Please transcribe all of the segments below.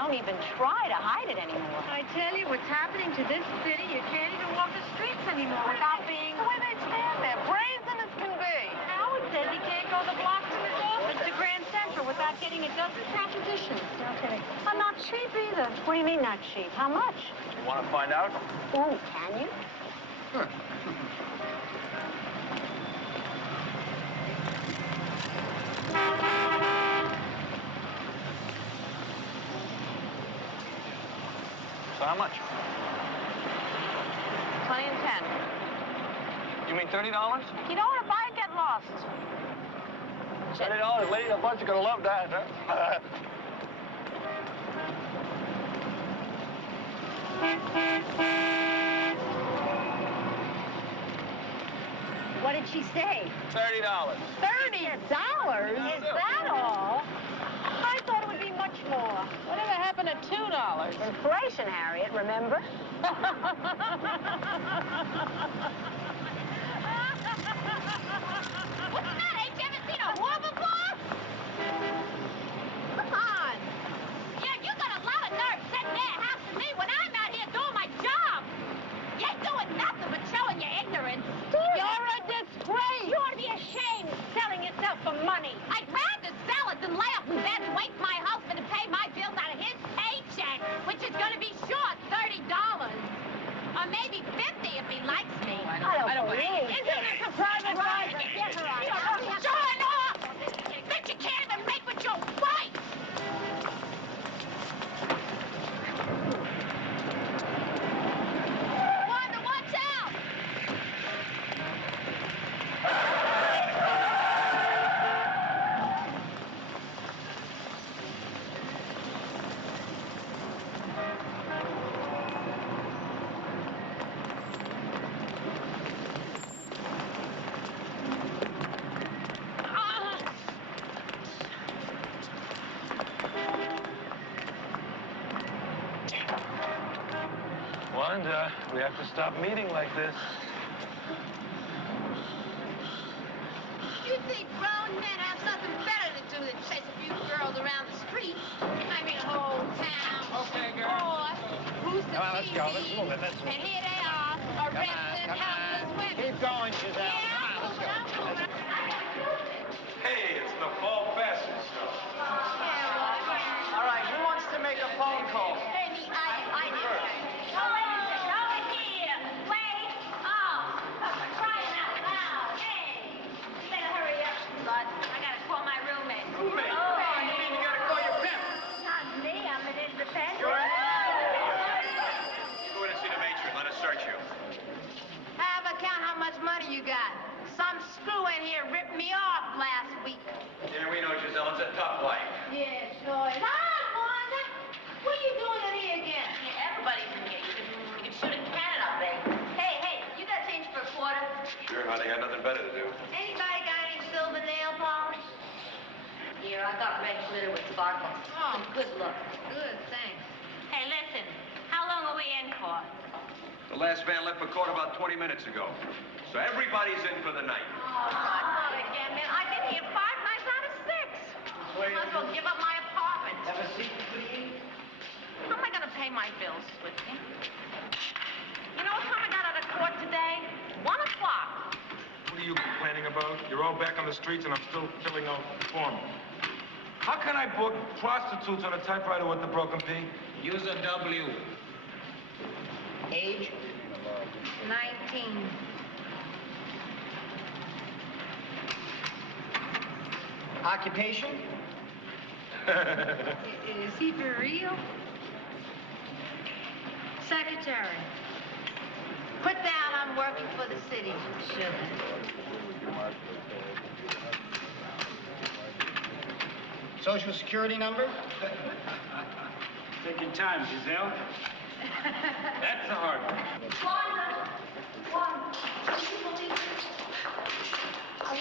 don't even try to hide it anymore. I tell you, what's happening to this city, you can't even walk the streets anymore without being... The way they stand there, brazen as can be. Howard says he can't go the block from his office to Grand Central without getting a dozen propositions. Okay. I'm not cheap either. What do you mean not cheap? How much? You want to find out? Ooh, can you? So how much? 20 and 10. You mean $30? You don't want to buy it, get lost. $30, lady, a bunch are gonna love that, huh? What did she say? $30. $30? Is that all? I thought it would be much more. Whatever happened to $2? Inflation, Harriet, remember? What's that? Ain't you ever seen a war before? Come on. Yeah, you got a lot of nerve sitting there housing me when I'm out here doing my job. You ain't doing nothing but showing your ignorance. You're a disgrace. You ought to be ashamed selling yourself for money. I'd rather sell it than lay up in bed and wait for my husband to pay my bills out of his paycheck, which is going to be short $30. Or maybe 50 if he likes me. I don't believe it. Isn't this a private life? Get her out. Shut up! That you can't even make with your wife! Wanda, watch out! Wanda, we have to stop meeting like this. You think grown men have something better to do than chase a few girls around the street? I mean, whole town. Okay, girl. Boy, who's the Come on, let's go. Let's TV? move it. Let's move it. And here they are, arresting helpless women. Keep going, Giselle. Yeah, Come on, let's go. I'm moving. Hey, it's the fall fashion show. All right, who wants to make a phone call? Hey, me, I did. Over here. Wait. Oh, crying out loud. Hey, you better hurry up, bud. I gotta call my roommate. Roommate? Oh, You mean you gotta call your pimp? not me. I'm an independent. Go ahead and see the matron. Let us search you. Have a count how much money you got. Some screw in here ripped me off last week. Yeah, we know, Giselle. It's a tough life. Yeah, sure. Hi, Wanda. What are you doing in here again? Yeah, everybody's in here. You can shoot a cannon up there. Hey, you got change for a quarter? Sure, honey. Got nothing better to do. Anybody got any silver nail polish? Here, I got red glitter with sparkles. Oh. Good look. Good, thanks. Hey, listen. How long are we in for? The last van left for court about 20 minutes ago. So everybody's in for the night. Oh, not again, man. I've been here 5 nights out of 6. Might as well give up my apartment. Have a seat, please. How am I going to pay my bills with me? You know what time I got out of court today? 1 o'clock. What are you complaining about? You're all back on the streets and I'm still filling out the form. How can I book prostitutes on a typewriter with the broken P? Use a W. Age? 19. Occupation? Is he for real? Secretary. Put down I'm working for the city. Sure. Social Security number? Take your time, Giselle. That's a hard one. Wanda, can you believe this? I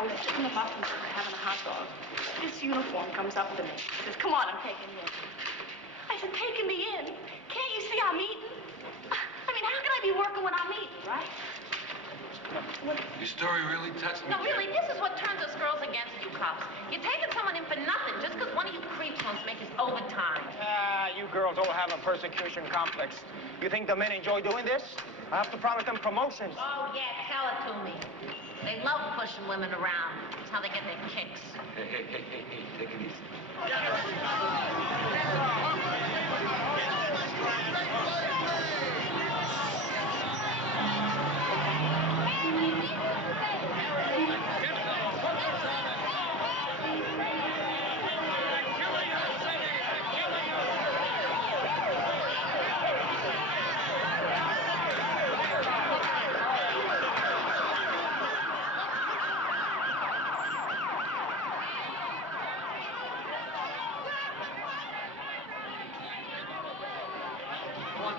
was sitting in the muffin bar having a hot dog. This uniform comes up to me. Says, come on, I'm taking you in. I said, taking me in? Can't you see I'm eating? I mean, how can I be working when I'm eating, right? Your story really touched me. No, really, this is what turns us girls against you cops. You're taking someone in for nothing just because one of you creeps wants to make his overtime. You girls all have a persecution complex. You think the men enjoy doing this? I have to promise them promotions. Oh, yeah, tell it to me. They love pushing women around. That's how they get their kicks. Hey, take it easy.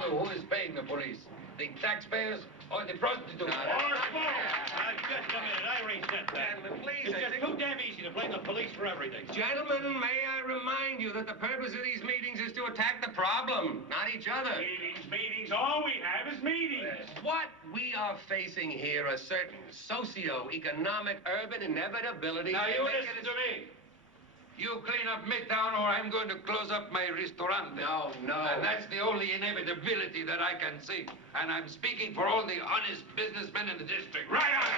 Who is paying the police? The taxpayers or the prostitutes? Just a minute, I raised that. Gentlemen, please. It's just too damn easy to blame the police for everything. Gentlemen, may I remind you that the purpose of these meetings is to attack the problem, not each other. Meetings, all we have is meetings. What we are facing here are certain socio-economic urban inevitabilities. Now, you listen to me. You clean up Midtown or I'm going to close up my restaurant. No. And that's the only inevitability that I can see. And I'm speaking for all the honest businessmen in the district. Right on.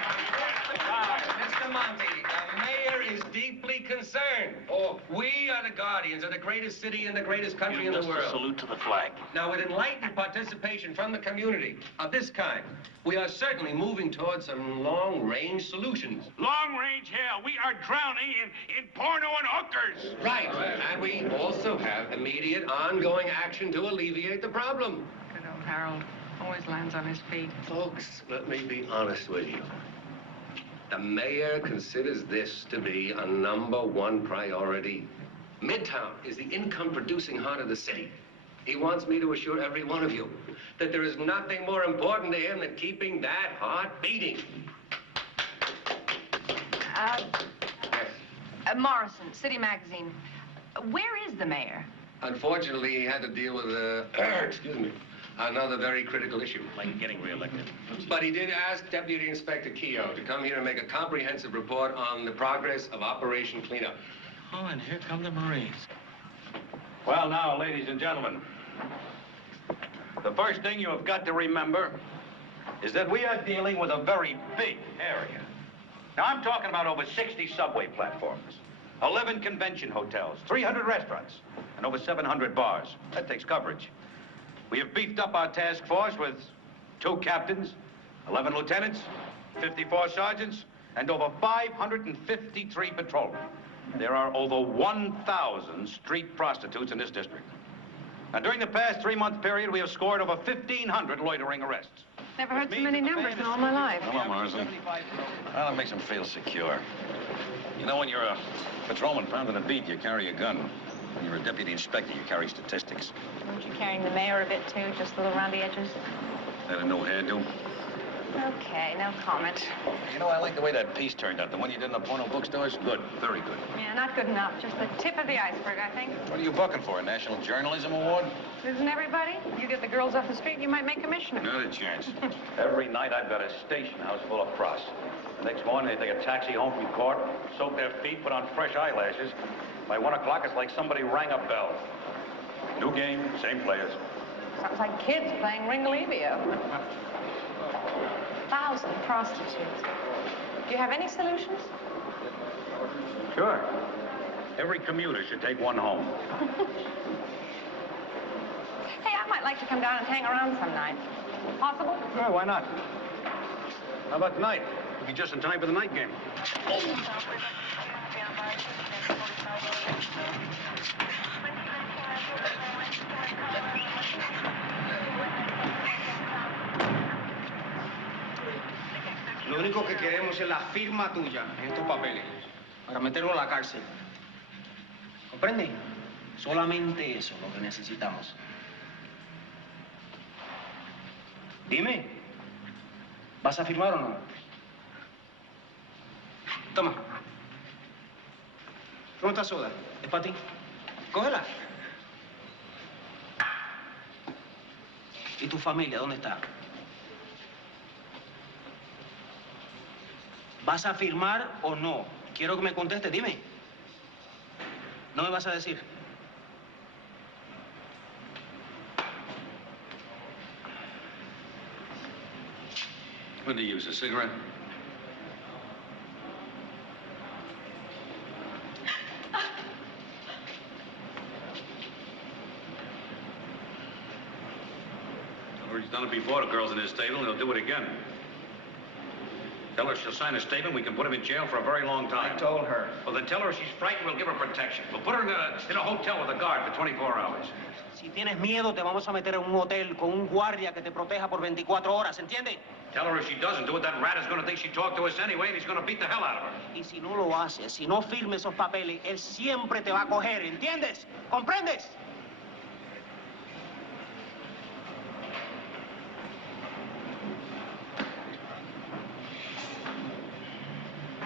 Mr. Monte, the mayor is deeply concerned. Oh, we are the guardians of the greatest city in the greatest country in the world. Salute to the flag. Now, with enlightened participation from the community of this kind, we are certainly moving towards some long-range solutions. Long range, hell. We are drowning in porno and hookers. Right. And we also have immediate, ongoing action to alleviate the problem. Good old Harold. Always lands on his feet. Folks, let me be honest with you. The mayor considers this to be a #1 priority. Midtown is the income-producing heart of the city. He wants me to assure every one of you that there is nothing more important to him than keeping that heart beating. Yes. Morrison, City Magazine. Where is the mayor? Unfortunately, he had to deal with excuse me, another very critical issue. Like getting reelected. But he did ask Deputy Inspector Keogh to come here and make a comprehensive report on the progress of Operation Cleanup. Oh, and here come the Marines. Well, now, ladies and gentlemen, the first thing you have got to remember is that we are dealing with a very big area. Now, I'm talking about over 60 subway platforms, 11 convention hotels, 300 restaurants, and over 700 bars. That takes coverage. We have beefed up our task force with 2 captains, 11 lieutenants, 54 sergeants, and over 553 patrolmen. There are over 1,000 street prostitutes in this district. Now, during the past 3-month period, we have scored over 1,500 loitering arrests. Never heard so many numbers in all my life. Hello, Morrison. Well, it makes him feel secure. You know, when you're a patrolman pounding a beat, you carry a gun. When you're a deputy inspector, you carry statistics. Weren't you carrying the mayor a bit, too? Just a little around the edges? That a new hairdo? Okay, no comment. You know, I like the way that piece turned out. The one you did in the porno bookstores? Good, very good. Yeah, not good enough. Just the tip of the iceberg, I think. What are you bucking for, a National Journalism Award? Isn't everybody? You get the girls off the street, you might make commissioner. Not a chance. Every night, I've got a station house full of pros. The next morning, they take a taxi home from court, soak their feet, put on fresh eyelashes. By 1 o'clock, it's like somebody rang a bell. New game, same players. Sounds like kids playing Ringalevio. 1,000 prostitutes. Do you have any solutions? Sure. Every commuter should take one home. Hey, I might like to come down and hang around some night. Possible? Sure, why not? How about tonight? We'll be just in time for the night game. Lo único que queremos es la firma tuya en estos papeles para meterlo a la cárcel. ¿Comprende? Solamente eso es lo que necesitamos. Dime, ¿vas a firmar o no? Toma. ¿Cómo está soda? Es para ti. Cógela. ¿Y tu familia dónde está? ¿Vas a firmar o no? Quiero que me conteste, dime. ¿No me vas a decir? What do you use, a cigarette? Tell her he's done it before to girls in his stable, and he'll do it again. Tell her she'll sign a statement, we can put him in jail for a very long time. I told her. Well, then tell her she's frightened, we'll give her protection. We'll put her in a hotel with a guard for 24 hours. Si tienes miedo, te vamos a meter en un hotel con un guardia que te proteja por 24 horas, ¿entiendes? Tell her if she doesn't do it, that rat is going to think she talked to us anyway, and he's going to beat the hell out of her. Y si no lo haces, si no firmes esos papeles, él siempre te va a coger, ¿entiendes? ¿Comprendes?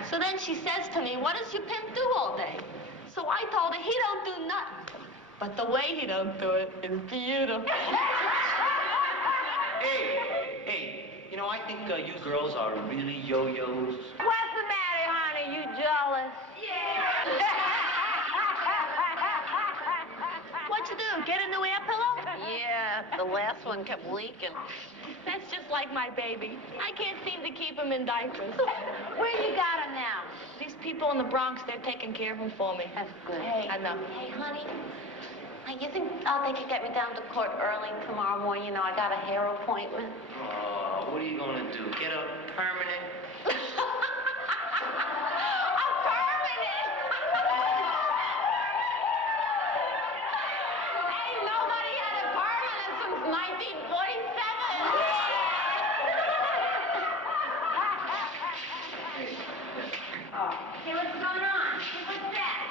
So then she says to me, what does your pimp do all day? So I told her he don't do nothing. But the way he don't do it is beautiful. Hey, you know, I think you girls are really yo-yos. What's the matter, honey? You jealous? Yeah. What'd you do, get a new air pillow? Yeah, the last one kept leaking. That's just like my baby. I can't seem to keep him in diapers. Where you got him now? These people in the Bronx, they're taking care of him for me. That's good. I know. Hey, honey, you think they could get me down to court early tomorrow morning? You know, I got a hair appointment. Oh, what are you gonna do? Get a permanent? Ain't nobody had a permanent since 1947. Hey, what's going on? What's that?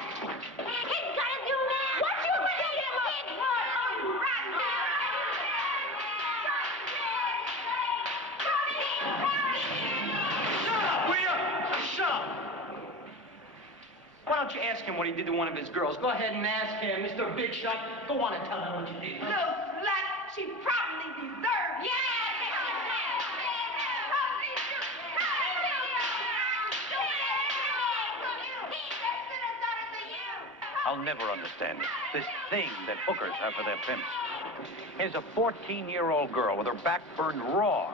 He's gotta do that. What you beat him up? Shut up, will you? Shut up. Why don't you ask him what he did to one of his girls? Go ahead and ask him, Mr. Big Shot. Go on and tell him what you did. Little slut, she probably deserved it. I'll never understand it. This thing that hookers have for their pimps. Here's a 14-year-old girl with her back burned raw,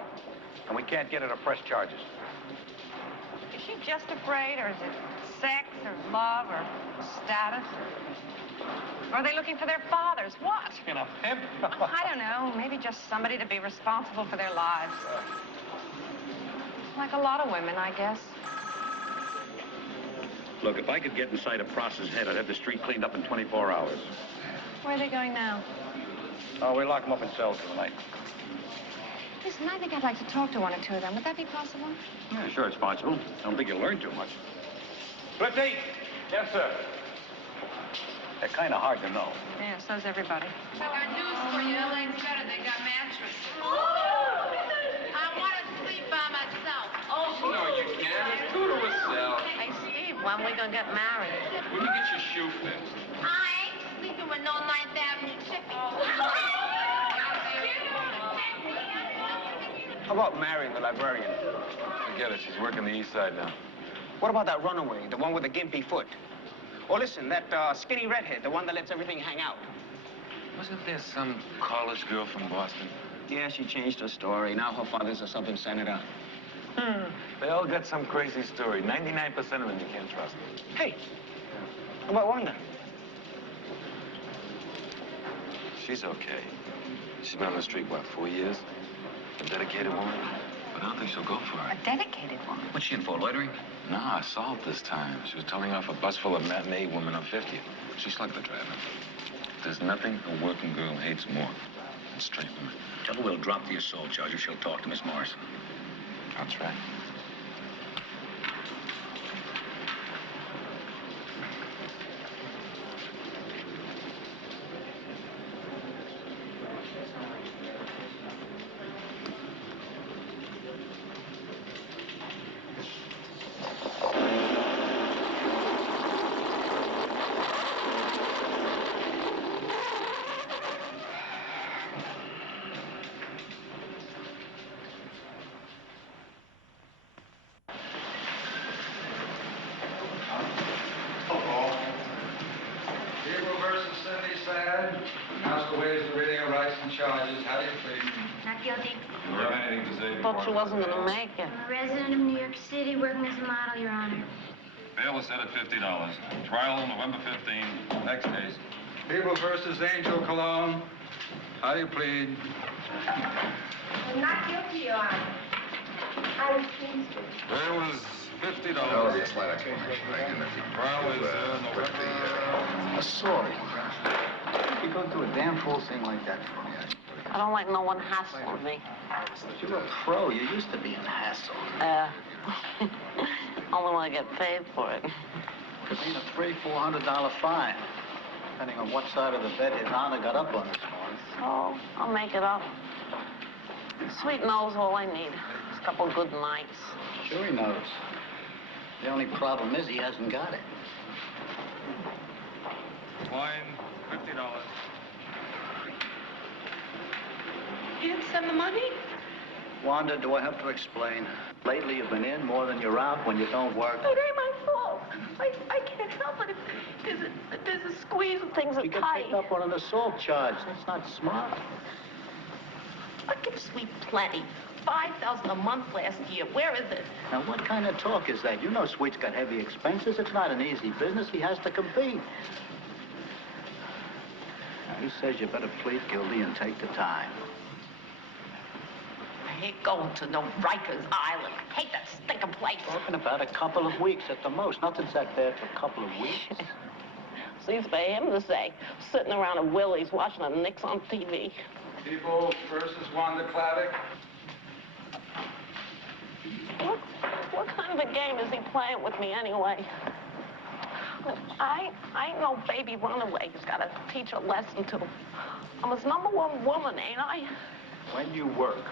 and we can't get her to press charges. Is she just afraid, or is it sex, or love, or status? Or are they looking for their fathers? What? In a pimp? I don't know. Maybe just somebody to be responsible for their lives. Like a lot of women, I guess. Look, if I could get inside a Pross's head, I'd have the street cleaned up in 24 hours. Where are they going now? Oh, we lock them up in cells for the night. Listen, I think I'd like to talk to one or two of them. Would that be possible? Yeah, sure, it's possible. I don't think you'll learn too much. Clifty! Yes, sir. They're kind of hard to know. Yeah, so's everybody. I got news for you. LA's better. They got mattresses. I want to sleep by myself. Oh, no, you can't. It's true to herself. Hey, Steve, when we gonna get married? When you get your shoe fixed. I ain't sleeping with no 9th Avenue chicken. How about marrying the librarian? Forget it. She's working the east side now. What about that runaway, the one with the gimpy foot? Or listen, that skinny redhead, the one that lets everything hang out. Wasn't there some college girl from Boston? Yeah, she changed her story. Now her father's a Southern senator. They all got some crazy story. 99% of them you can't trust. Hey, how about Wanda? She's okay. She's been on the street, what, 4 years? A dedicated woman. But I don't think she'll go for it. A dedicated woman. What's she in for, loitering? Nah, assault this time. She was telling off a bus full of matinee women on 50th. She slugged the driver. There's nothing a working girl hates more than straight women. Tell her we'll drop the assault charge if she'll talk to Miss Morrison. I'll try. where's the reading of rights and charges? How do you plead? Not guilty. Do you have anything to say? Thought she wasn't gonna make it. I'm a resident of New York City, working as a model, Your Honor. Bail is set at $50. Trial November 15. Next case. People versus Angel Cologne. How do you plead? I'm not guilty, Your Honor. I was pleased with it. Bail is $50. There'll be a slight explanation. Trial is November... Assault. You go do a damn fool thing like that for me. I don't like no one hassling me. You're a pro. You used to be in hassle. Only when I get paid for it. Could mean a $300-400 fine, depending on what side of the bed His Honor got up on this morning. So, I'll make it up. Sweet knows all I need. Just a couple good nights. Sure he knows. The only problem is he hasn't got it. Fine, $50. You didn't send the money? Wanda, do I have to explain? Lately, you've been in more than you're out when you don't work. It ain't my fault. I can't help it if there's a squeeze and things are You get tight. picked up on an assault charge. That's not smart. I give Sweet plenty. $5,000 a month last year. Where is it? Now, what kind of talk is that? You know Sweet's got heavy expenses. It's not an easy business. He has to compete. Now, he says you better plead guilty and take the time. I hate going to no Rikers Island. I hate that stinking place. Talking about a couple of weeks at the most. Nothing's that bad for a couple of weeks. Seems for him to say, sitting around at Willie's watching the Knicks on TV. People versus Wanda Clavick. What kind of a game is he playing with me anyway? Look, I ain't no baby runaway. He's got to teach a lesson to. I'm his #1 woman, ain't I? When you work.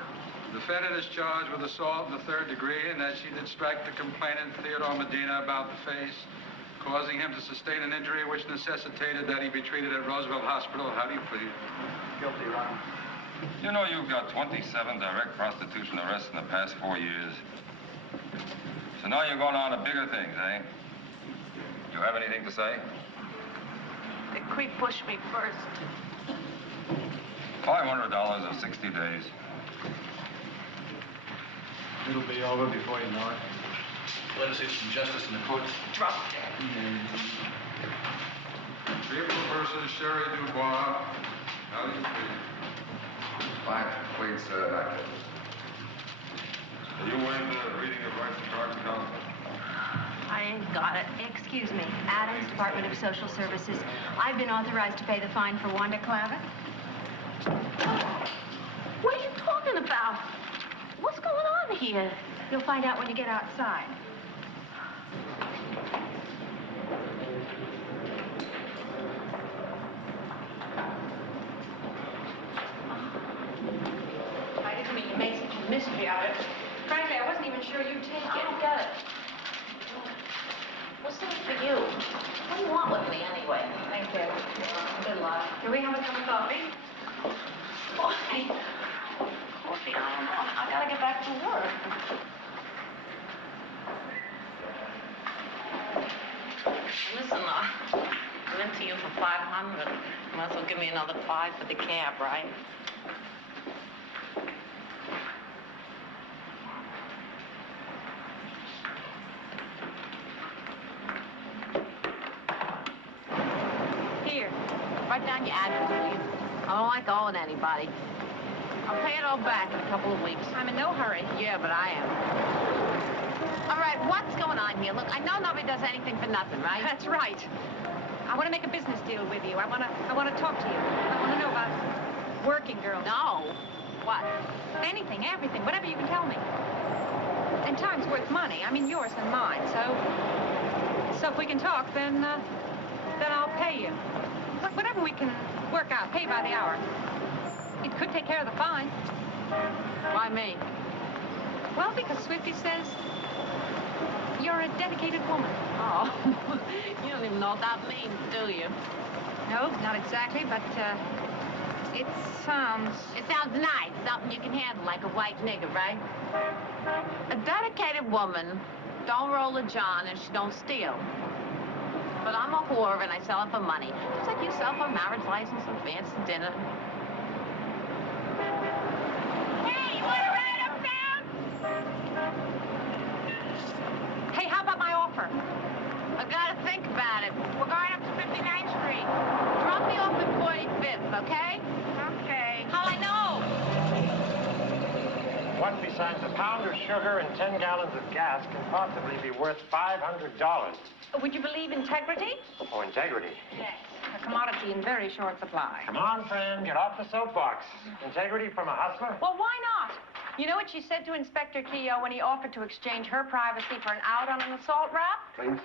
The defendant is charged with assault in the 3rd degree and that she did strike the complainant, Theodore Medina, about the face, causing him to sustain an injury which necessitated that he be treated at Roosevelt Hospital. How do you plead? Guilty, Your Honor. You know you've got 27 direct prostitution arrests in the past 4 years. So now you're going on to bigger things, eh? You have anything to say? The creep pushed me first. $500 or 60 days. It'll be over before you know it. Let us see some justice in the courts. Drop dead. People versus Sherry Dubois. How do you plead? Fine, please, not guilty. Are you in the reading of rights and charges, counsel? I ain't got it. Excuse me. Adams, Department of Social Services. I've been authorized to pay the fine for Wanda Clavick. What are you talking about? What's going on here? You'll find out when you get outside. I didn't mean to make such a mystery out of it. Frankly, I wasn't even sure you'd take it. I don't get it. What's in it for you? What do you want with me anyway? Thank you. Good luck. Can we have a cup of coffee? Coffee? Coffee? I don't know. I gotta get back to work. Listen, I'm into you for $500. You might as well give me another $5 for the cab, right? Here, write down your address, will you? I don't like owing anybody. I'll pay it all back in a couple of weeks. I'm in no hurry. Yeah, but I am. All right, what's going on here? Look, I know nobody does anything for nothing, right? That's right. I want to make a business deal with you. I want to talk to you. I want to know about working girls. No. What? Anything, everything, whatever you can tell me. And time's worth money. I mean, yours and mine. So if we can talk, then I'll pay you. Whatever we can work out, pay by the hour. It could take care of the fine. Why me? Well, because Swifty says you're a dedicated woman. Oh, you don't even know what that means, do you? No, not exactly, but it sounds... It sounds nice, something you can handle like a white nigger, right? A dedicated woman don't roll a John if she don't steal. But I'm a whore and I sell it for money. Just like you sell for marriage license and fancy dinner. Hey, you want to ride uptown? Hey, how about my offer? I gotta think about it. We're going up to 59th Street. Drop me off at 45th, okay? Okay. How'll I know? What besides a pound of sugar and 10 gallons of gas can possibly be worth $500? Would you believe integrity? Oh, integrity. Yes. A commodity in very short supply. Come on, friend, get off the soapbox. Integrity from a hustler? Well, why not? You know what she said to Inspector Keogh when he offered to exchange her privacy for an out on an assault rap? Please.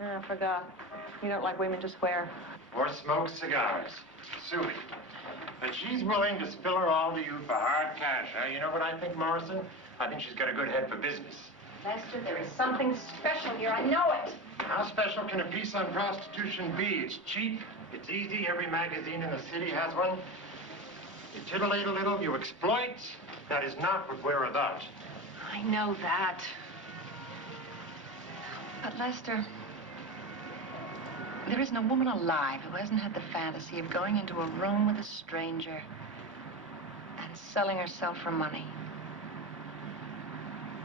I forgot. You don't like women to swear. Or smoke cigars. Sue me. And she's willing to spill her all to you for hard cash, huh? You know what I think, Morrison? I think she's got a good head for business. Lester, there is something special here. I know it. How special can a piece on prostitution be? It's cheap, it's easy, every magazine in the city has one. You titillate a little, you exploit. That is not what we're about. I know that. But Lester, there isn't a woman alive who hasn't had the fantasy of going into a room with a stranger and selling herself for money.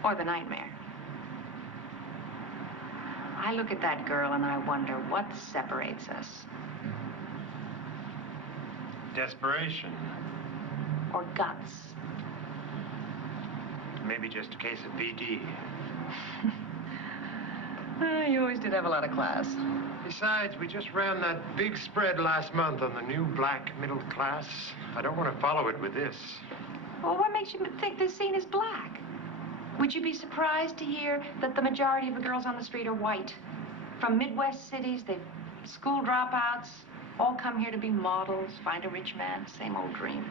Or the nightmare. I look at that girl and I wonder what separates us. Desperation. Or guts. Maybe just a case of BD. You always did have a lot of class. Besides, we just ran that big spread last month on the new black middle class. I don't want to follow it with this. Well, what makes you think this scene is black? Would you be surprised to hear that the majority of the girls on the street are white? From Midwest cities, they've school dropouts, all come here to be models, find a rich man, same old dream.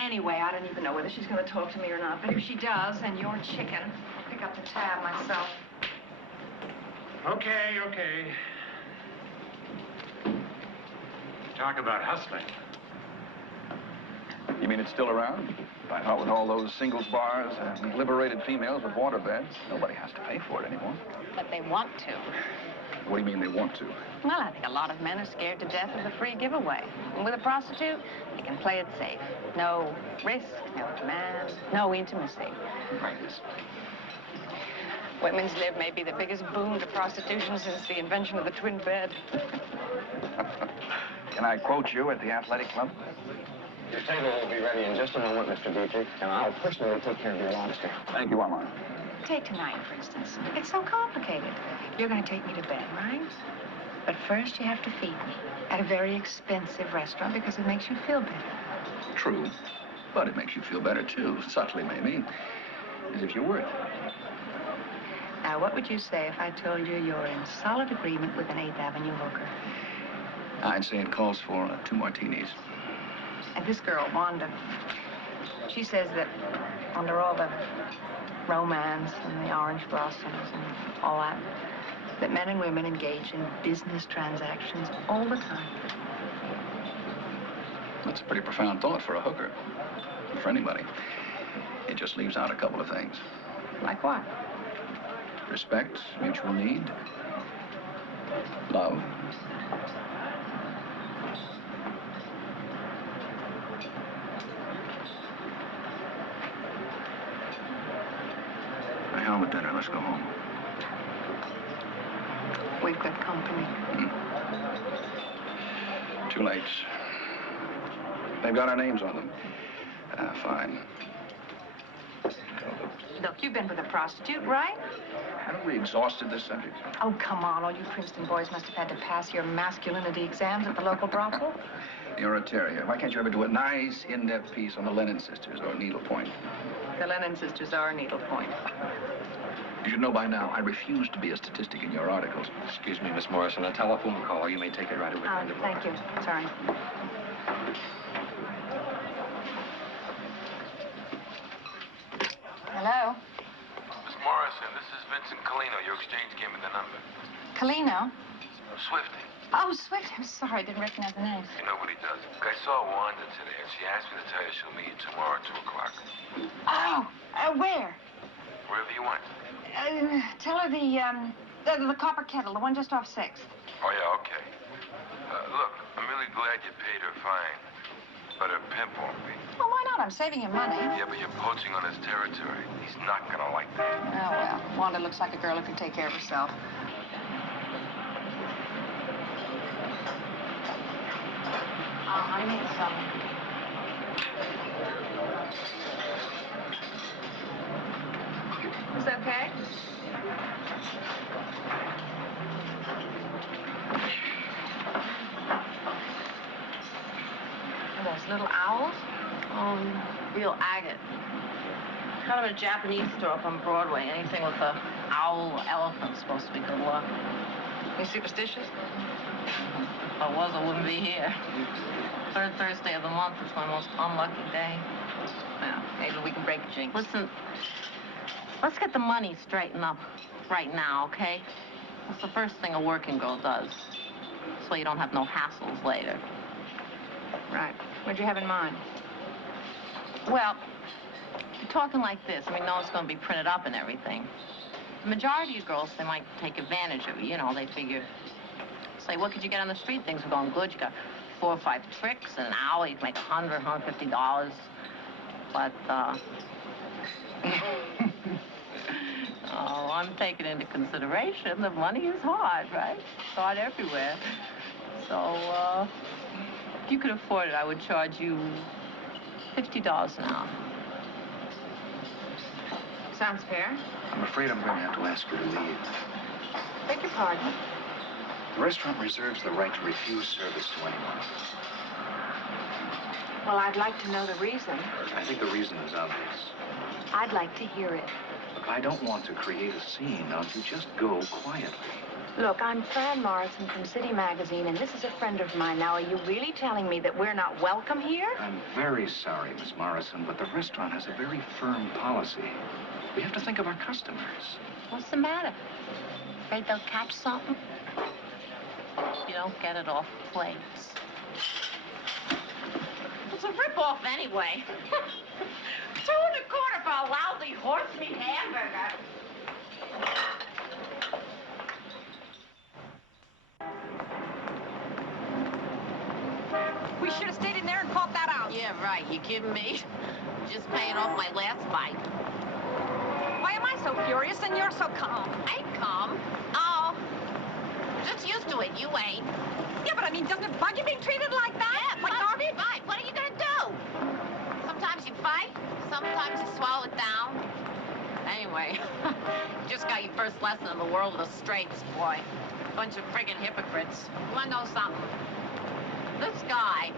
Anyway, I don't even know whether she's going to talk to me or not, but if she does, and you're chicken, I'll pick up the tab myself. Okay. Talk about hustling. You mean it's still around? Out with all those singles bars and liberated females with water beds. Nobody has to pay for it anymore. But they want to. What do you mean they want to? Well, I think a lot of men are scared to death of the free giveaway. And with a prostitute, they can play it safe. No risk, no demand, no intimacy. Right. Women's lib may be the biggest boon to prostitution since the invention of the twin bed. Can I quote you at the athletic club? Your table will be ready in just a moment, Mr. Dietrich, and I'll personally take care of your lobster. Thank you, Armand. Take tonight, for instance. It's so complicated. You're going to take me to bed, right? But first you have to feed me at a very expensive restaurant because it makes you feel better. True, but it makes you feel better, too. Subtly, maybe. As if you're worth it. Now, what would you say if I told you you're in solid agreement with an 8th Avenue hooker? I'd say it calls for 2 martinis. And this girl, Wanda, she says that under all the romance and the orange blossoms and all that men and women engage in business transactions all the time. That's a pretty profound thought for a hooker. For anybody. It just leaves out a couple of things. Like what? Respect, mutual need, love. My helmet dinner, let's go home. We've got company. Too late. They've got our names on them. Fine. Look, you've been with a prostitute, right? Haven't we exhausted this subject? Oh, come on. All you Princeton boys must have had to pass your masculinity exams at the local brothel. You're a terrier. Why can't you ever do a nice, in-depth piece on the Lennon sisters or needlepoint? The Lennon sisters are needlepoint. You should know by now, I refuse to be a statistic in your articles. Excuse me, Miss Morrison, a telephone call. You may take it right away. Oh, thank you. Sorry. Hello? Miss Morrison, this is Vincent Calino. Your exchange gave me the number. Calino? Swifty. Oh, Swift. I'm sorry. I didn't recognize the name. You know what he does. I saw Wanda today, and she asked me to tell you she'll meet you tomorrow at 2 o'clock. Oh, where? Wherever you want. Tell her the copper kettle, the one just off 6th. Oh, yeah, okay. Look, I'm really glad you paid her fine. But her pimp won't be. Well, why not? I'm saving him money. Yeah, but you're poaching on his territory. He's not gonna like that. Oh, well. Wanda looks like a girl who can take care of herself. I need some. Is that okay? Those little owls? Real agate. Kind of a Japanese store up on Broadway. Anything with a owl or elephant's supposed to be good luck. You superstitious? If I was, I wouldn't be here. 3rd Thursday of the month is my most unlucky day. Well, maybe we can break a jinx. Listen, let's get the money straightened up right now, okay? That's the first thing a working girl does. So you don't have no hassles later. Right. What'd you have in mind? Well, you're talking like this. I mean, no, it's going to be printed up and everything. The majority of girls, they might take advantage of it. You know, they figure, say, what could you get on the street? Things are going good. You got 4 or 5 tricks in an hour. You can make $100, $150. But, oh, I'm taking into consideration the money is hard, right? It's hard everywhere. So, if you could afford it, I would charge you $50 an hour. Sounds fair. I'm afraid I'm going to have to ask you to leave. Beg your pardon? The restaurant reserves the right to refuse service to anyone. Well, I'd like to know the reason. I think the reason is obvious. I'd like to hear it. Look, I don't want to create a scene. Now, if you just go quietly. Look, I'm Fran Morrison from City Magazine, and this is a friend of mine. Now, are you really telling me that we're not welcome here? I'm very sorry, Miss Morrison, but the restaurant has a very firm policy. We have to think of our customers. What's the matter? Afraid they'll catch something? You don't get it off plates. It's a rip-off anyway. $2 1/4 for a lousy horse meat hamburger. We should have stayed in there and fought that out. Yeah, right. You kidding me? Just paying off my last bite. Why am I so furious and you're so calm? I ain't calm. Oh, just used to it. You ain't. Yeah, but I mean, doesn't it bug you being treated like that? Yeah, like garbage? Fine. What are you gonna do? Sometimes you fight. Sometimes you swallow it down. Anyway, you just got your first lesson in the world of the straights, boy. Bunch of friggin' hypocrites. You wanna know something? This guy,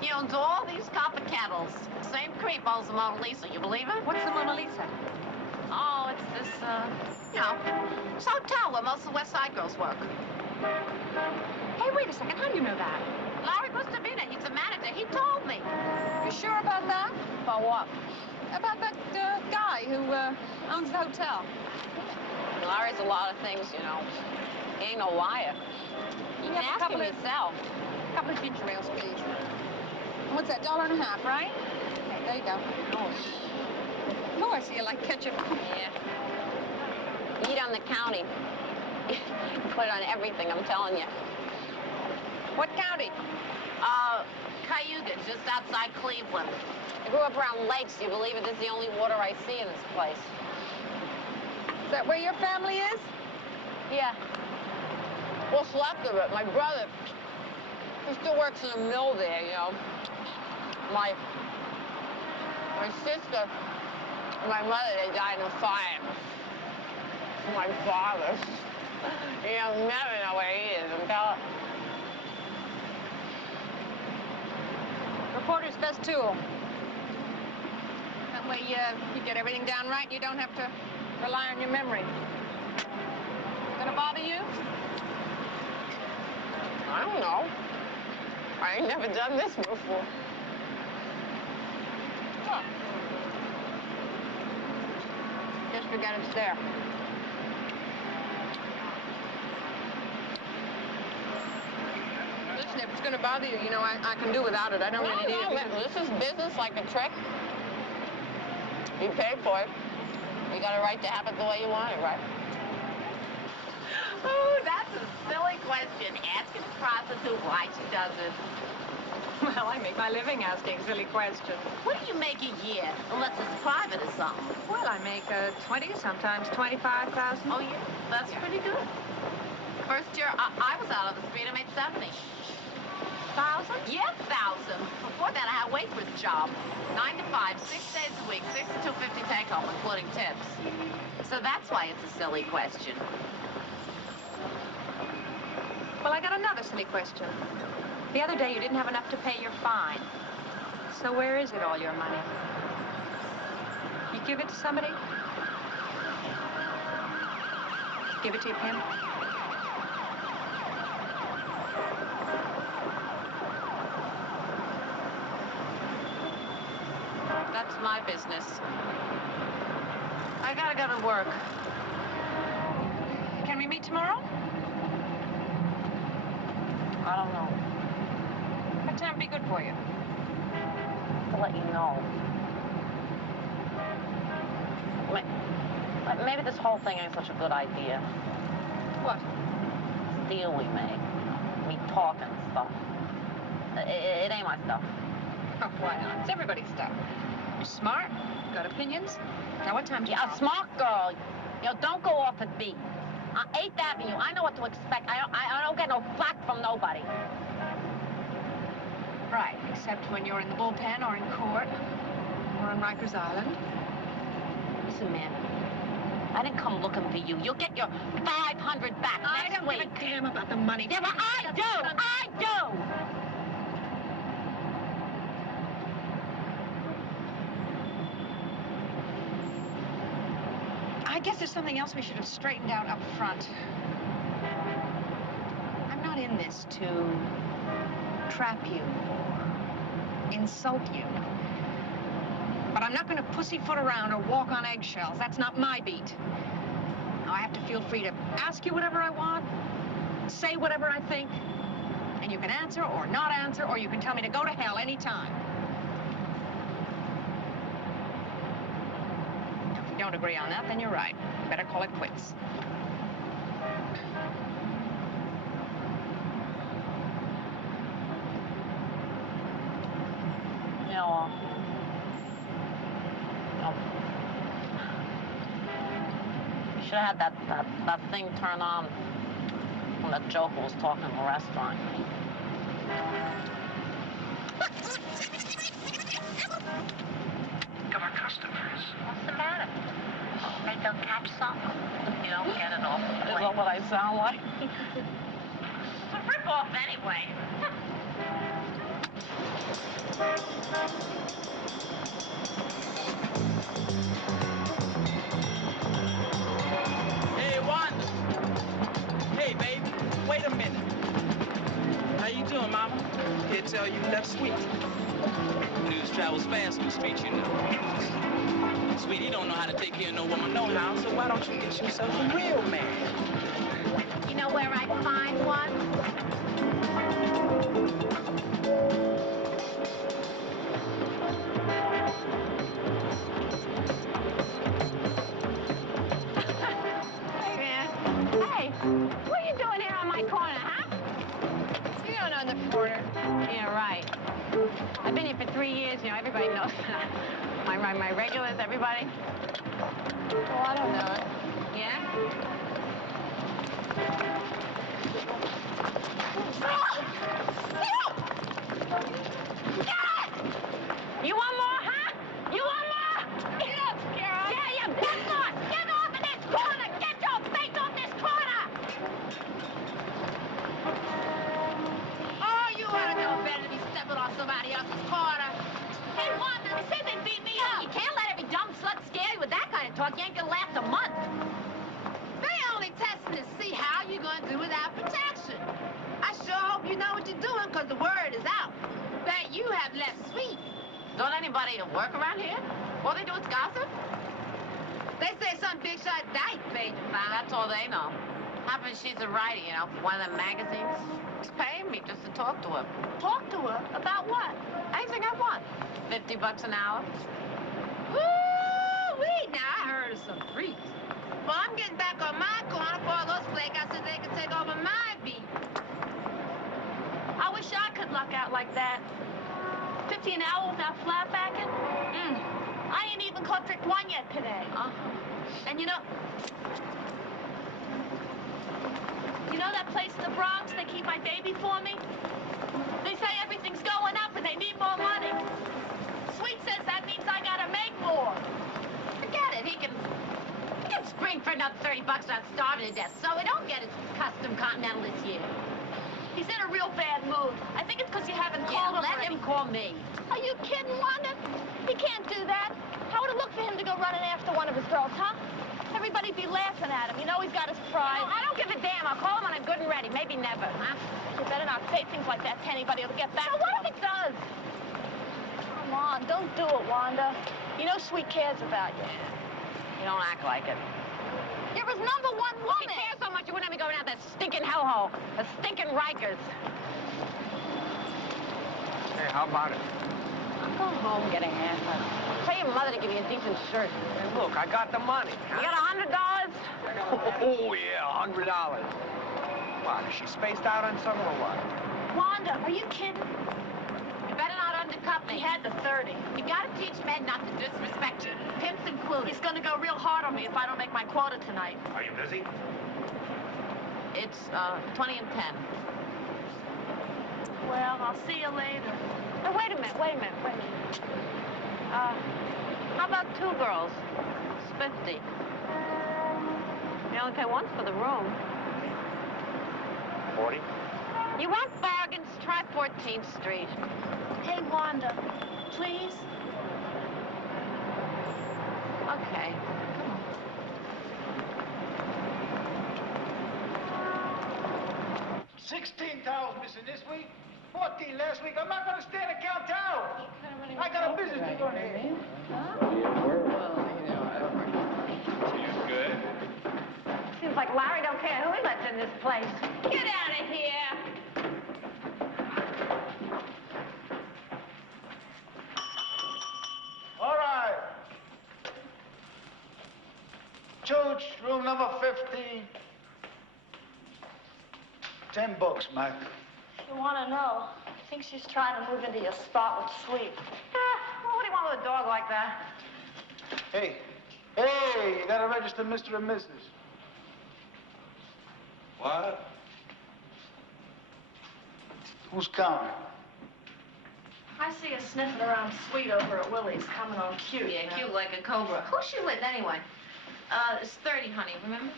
he owns all these copper kettles. Same creep owns the Mona Lisa. You believe it? What's the Mona Lisa? Oh, it's this, you know, this hotel where most of the West Side girls work. Hey, wait a second. How do you know that? Larry Bustabina, he's the manager. He told me. You sure about that? About what? About that guy who owns the hotel. Larry's a lot of things, you know. He ain't no liar. You can ask him yourself. A couple of ginger ales, please. What's that, $1.50, right? Okay, there you go. Oh, I see you like ketchup. Yeah. Eat on the county. Put it on everything, I'm telling you. What county? Cayuga, just outside Cleveland. I grew up around lakes. Do you believe it? This is the only water I see in this place. Is that where your family is? Yeah. What's left of it? My brother, he still works in a mill there, you know. My sister and my mother, they died in a fire. My father, you'll never know where he is, I'm telling you. Reporter's best tool. That way you get everything down right and you don't have to rely on your memory. Gonna bother you? I don't know. I ain't never done this before. What? Just forget it's there. Listen, if it's gonna bother you, you know, I can do without it. I don't really need it. This is business like a trick. You pay for it. You got a right to have it the way you want it, right? Oh, that's a silly question. Ask a prostitute why she does it. Well, I make my living asking silly questions. What do you make a year? Unless it's private or something. Well, I make 20, sometimes 25,000. Oh, yeah? That's pretty good. First year I was out on the street, I made 70. 1,000? Yeah, 1,000. Before that, I had a waitress job. 9 to 5, 6 days a week, 62.50 take home, including tips. So that's why it's a silly question. Well, I got another silly question. The other day, you didn't have enough to pay your fine. So where is it, all your money? You give it to somebody? Give it to your pimp? That's my business. I gotta go to work. Can we meet tomorrow? I don't know. What time would be good for you? To let you know. Maybe this whole thing ain't such a good idea. What? This deal we made. We talk and stuff. It ain't my stuff. Oh, why not? It's everybody's stuff. You're smart, got opinions. Now, what time do you a smart girl. You know, don't go off the beat. On 8th Avenue, I know what to expect. I don't get no flack from nobody. Right, except when you're in the bullpen or in court or on Rikers Island. Listen, man, I didn't come looking for you. You'll get your 500 back I next don't week. give a damn about the money. Yeah, but I do! I do! I guess there's something else we should have straightened out up front. I'm not in this to trap you or insult you. But I'm not going to pussyfoot around or walk on eggshells. That's not my beat. Now, I have to feel free to ask you whatever I want, say whatever I think, and you can answer or not answer, or you can tell me to go to hell anytime. If you don't agree on that, then you're right. You better call it quits. You know, you should have had that thing turn on when the joker was talking in the restaurant. Think of our customers. What's the matter? Think they'll catch something? You don't get it off the plate. Is that what I sound like? It's a rip-off anyway. Hey, Wanda. Hey, baby. Wait a minute. How you doing, Mama? Here to tell you left Sweet. News travels fast on the street, you know. Sweet, he don't know how to take care of no woman no how, so why don't you get yourself a real man? You know where I find one? Hey, man. Hey, what are you doing here on my corner, huh? You don't know the corner. Yeah, right. I've been here for 3 years, you know, everybody knows. my regulars, everybody. Oh, I don't know it. Yeah? You want more, huh? You want more? Get up, Carol. Yeah, you bet not. Get off of this corner. Get your face off this corner. Oh, you ought to know better to be stepping on somebody else's corner. Hey, Wanda, they said they beat me up. You can't let every dumb slut scare you with that kind of talk. You ain't gonna last a month. They only testing to see how you're going to do without protection. I sure hope you know what you're doing, because the word is out that you have left Sweet. Don't anybody work around here? All they do is gossip? They say some big shot dyke paid you fine. That's all they know. Happens she's a writer, you know, for one of them magazines. She's paying me just to talk to her. Talk to her? About what? Anything I want. $50 an hour. Woo-wee! Now, I heard her to some freaks. Well, I'm getting back on my corner for all those flakeouts so they can take over my beat. I wish I could luck out like that. 50 an hour without flatbacking? I ain't even caught trick one yet today. And you know that place in the Bronx they keep my baby for me? They say everything's going up and they need more money. Sweet says that means I gotta make more. Forget it. He can spring for another 30 bucks without starving to death, so he don't get his custom Continental this year. He's in a real bad mood. I think it's because you haven't called him let already. him call me. Are you kidding, Wanda? He can't do that. How would it look for him to go running after one of his girls, huh? Everybody'd be laughing at him. You know he's got his pride. I don't give a damn. I'll call him when I'm good and ready. Maybe never, huh? You better not say things like that to anybody. It'll get back So to what him. if it does? Come on, don't do it, Wanda. You know Sweet cares about you. You don't act like it. You're his #1 woman. If he cares so much, you wouldn't be going out that stinking hellhole. The stinking Rikers. Hey, how about it? I'll go home, get a haircut. Tell your mother to give you a decent shirt. Hey, look, I got the money. You got $100? Oh, yeah, $100. What, is she spaced out on something or what? Wanda, are you kidding? You better not undercut me. He had the 30. You gotta teach men not to disrespect you. Pimps included. He's gonna go real hard on me if I don't make my quota tonight. Are you busy? It's 20 and 10. Well, I'll see you later. Now, wait a minute. How about 2 girls? It's 50. You only pay once for the room. 40? You want bargains? Try 14th Street. Hey, Wanda, please? Okay. Come on. $16,000 missing this week, 14 last week. I'm not going to stand and count towels. I got a business to run here. Good. Seems like Larry don't care who he lets in this place. Get out of here. All right. George, room number 15. $10, Mac. You want to know? I think she's trying to move into your spot with Sweet. Well, what do you want with a dog like that? Hey, you gotta register Mr. and Mrs. What? Who's counting? I see her sniffing around Sweet over at Willie's, coming on cute. Yeah, cute like a cobra. Who's she with, anyway? It's 30, honey, remember?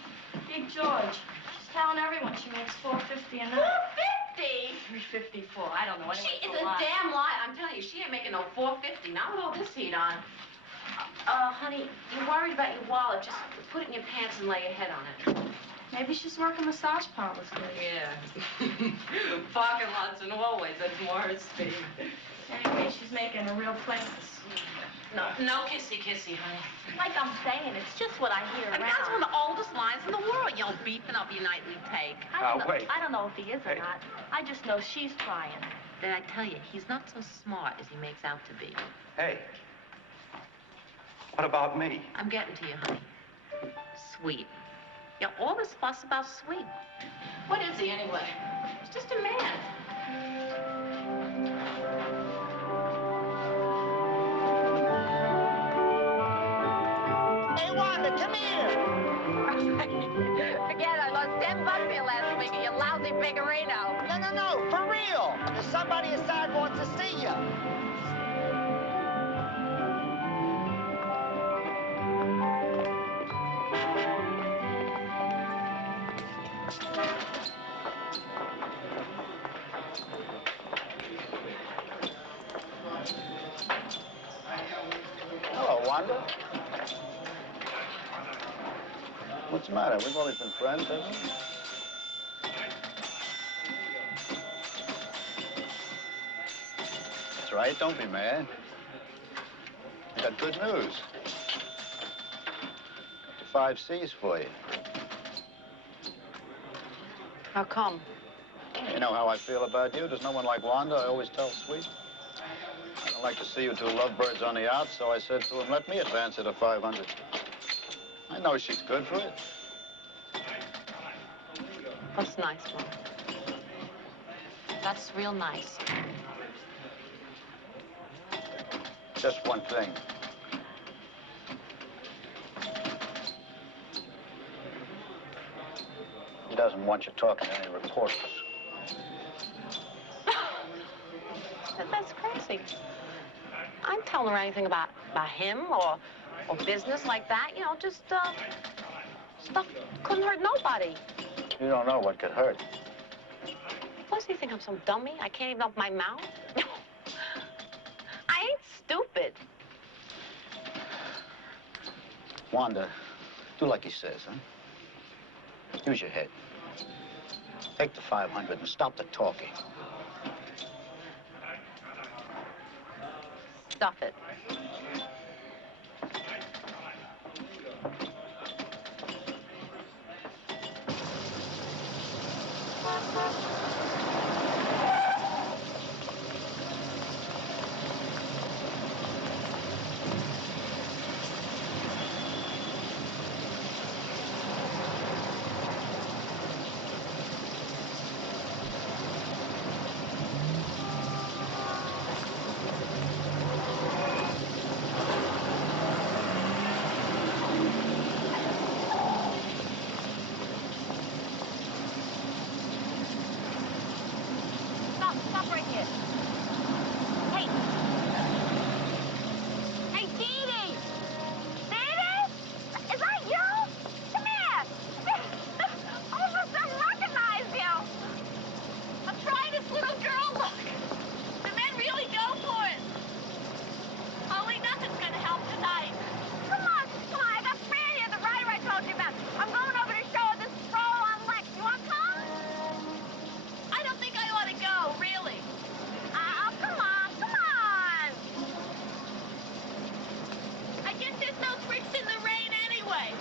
Big George. She's telling everyone she makes $4.50 a night. $4.50? $3.54. I don't know. She is a damn lie. I'm telling you, she ain't making no $4.50. Not with all this heat on. Honey, you're worried about your wallet. Just put it in your pants and lay your head on it. Maybe she's working massage parlors. Yeah. Parking lots and always. That's more her speed. Anyway, she's making a real place. No kissy, honey. Like I'm saying, it's just what I hear And around. that's one of the oldest lines in the world. You know, beefing up your nightly take. I don't know if he is or Hey. not. I just know she's trying. Then I tell you, he's not so smart as he makes out to be. Hey. What about me? I'm getting to you, honey. Sweet. Yeah, all this fuss about Sweet. What is he, anyway? He's just a man. Hey, Wanda, come here. Forget I lost $10 here last week at your lousy Biggerino. No, for real. There's somebody inside wants to see you. Hello, Wanda. What's the matter? We've always been friends, haven't we? That's right, don't be mad. I got good news. Got the 5 C's for you. How come? You know how I feel about you. There's no one like Wanda, I always tell Sweet. I don't like to see you two lovebirds on the out, so I said to him, let me advance it to 500. I know she's good for it. That's nice, Mom. That's real nice. Just one thing. He doesn't want you talking to any reporters. That's crazy. I don't tell her anything about him or business like that. You know, just stuff couldn't hurt nobody. You don't know what could hurt. Plus, you think I'm some dummy? I can't even open my mouth? I ain't stupid. Wanda, do like he says, huh? Use your head. Take the 500 and stop the talking. Stuff it. Stop right here. Hey. Hey, Dee Dee! Dee Dee? Is that you? Come here. All of a sudden recognize you. I'm trying this little girl look. The men really go for it. Only nothing's gonna help tonight. Come on. I got Fran here, the writer I told you about. I'm going over to show her this stroll on Lex. You want to come? I don't think I ought to go, really. Come on. I guess there's no tricks in the rain anyway.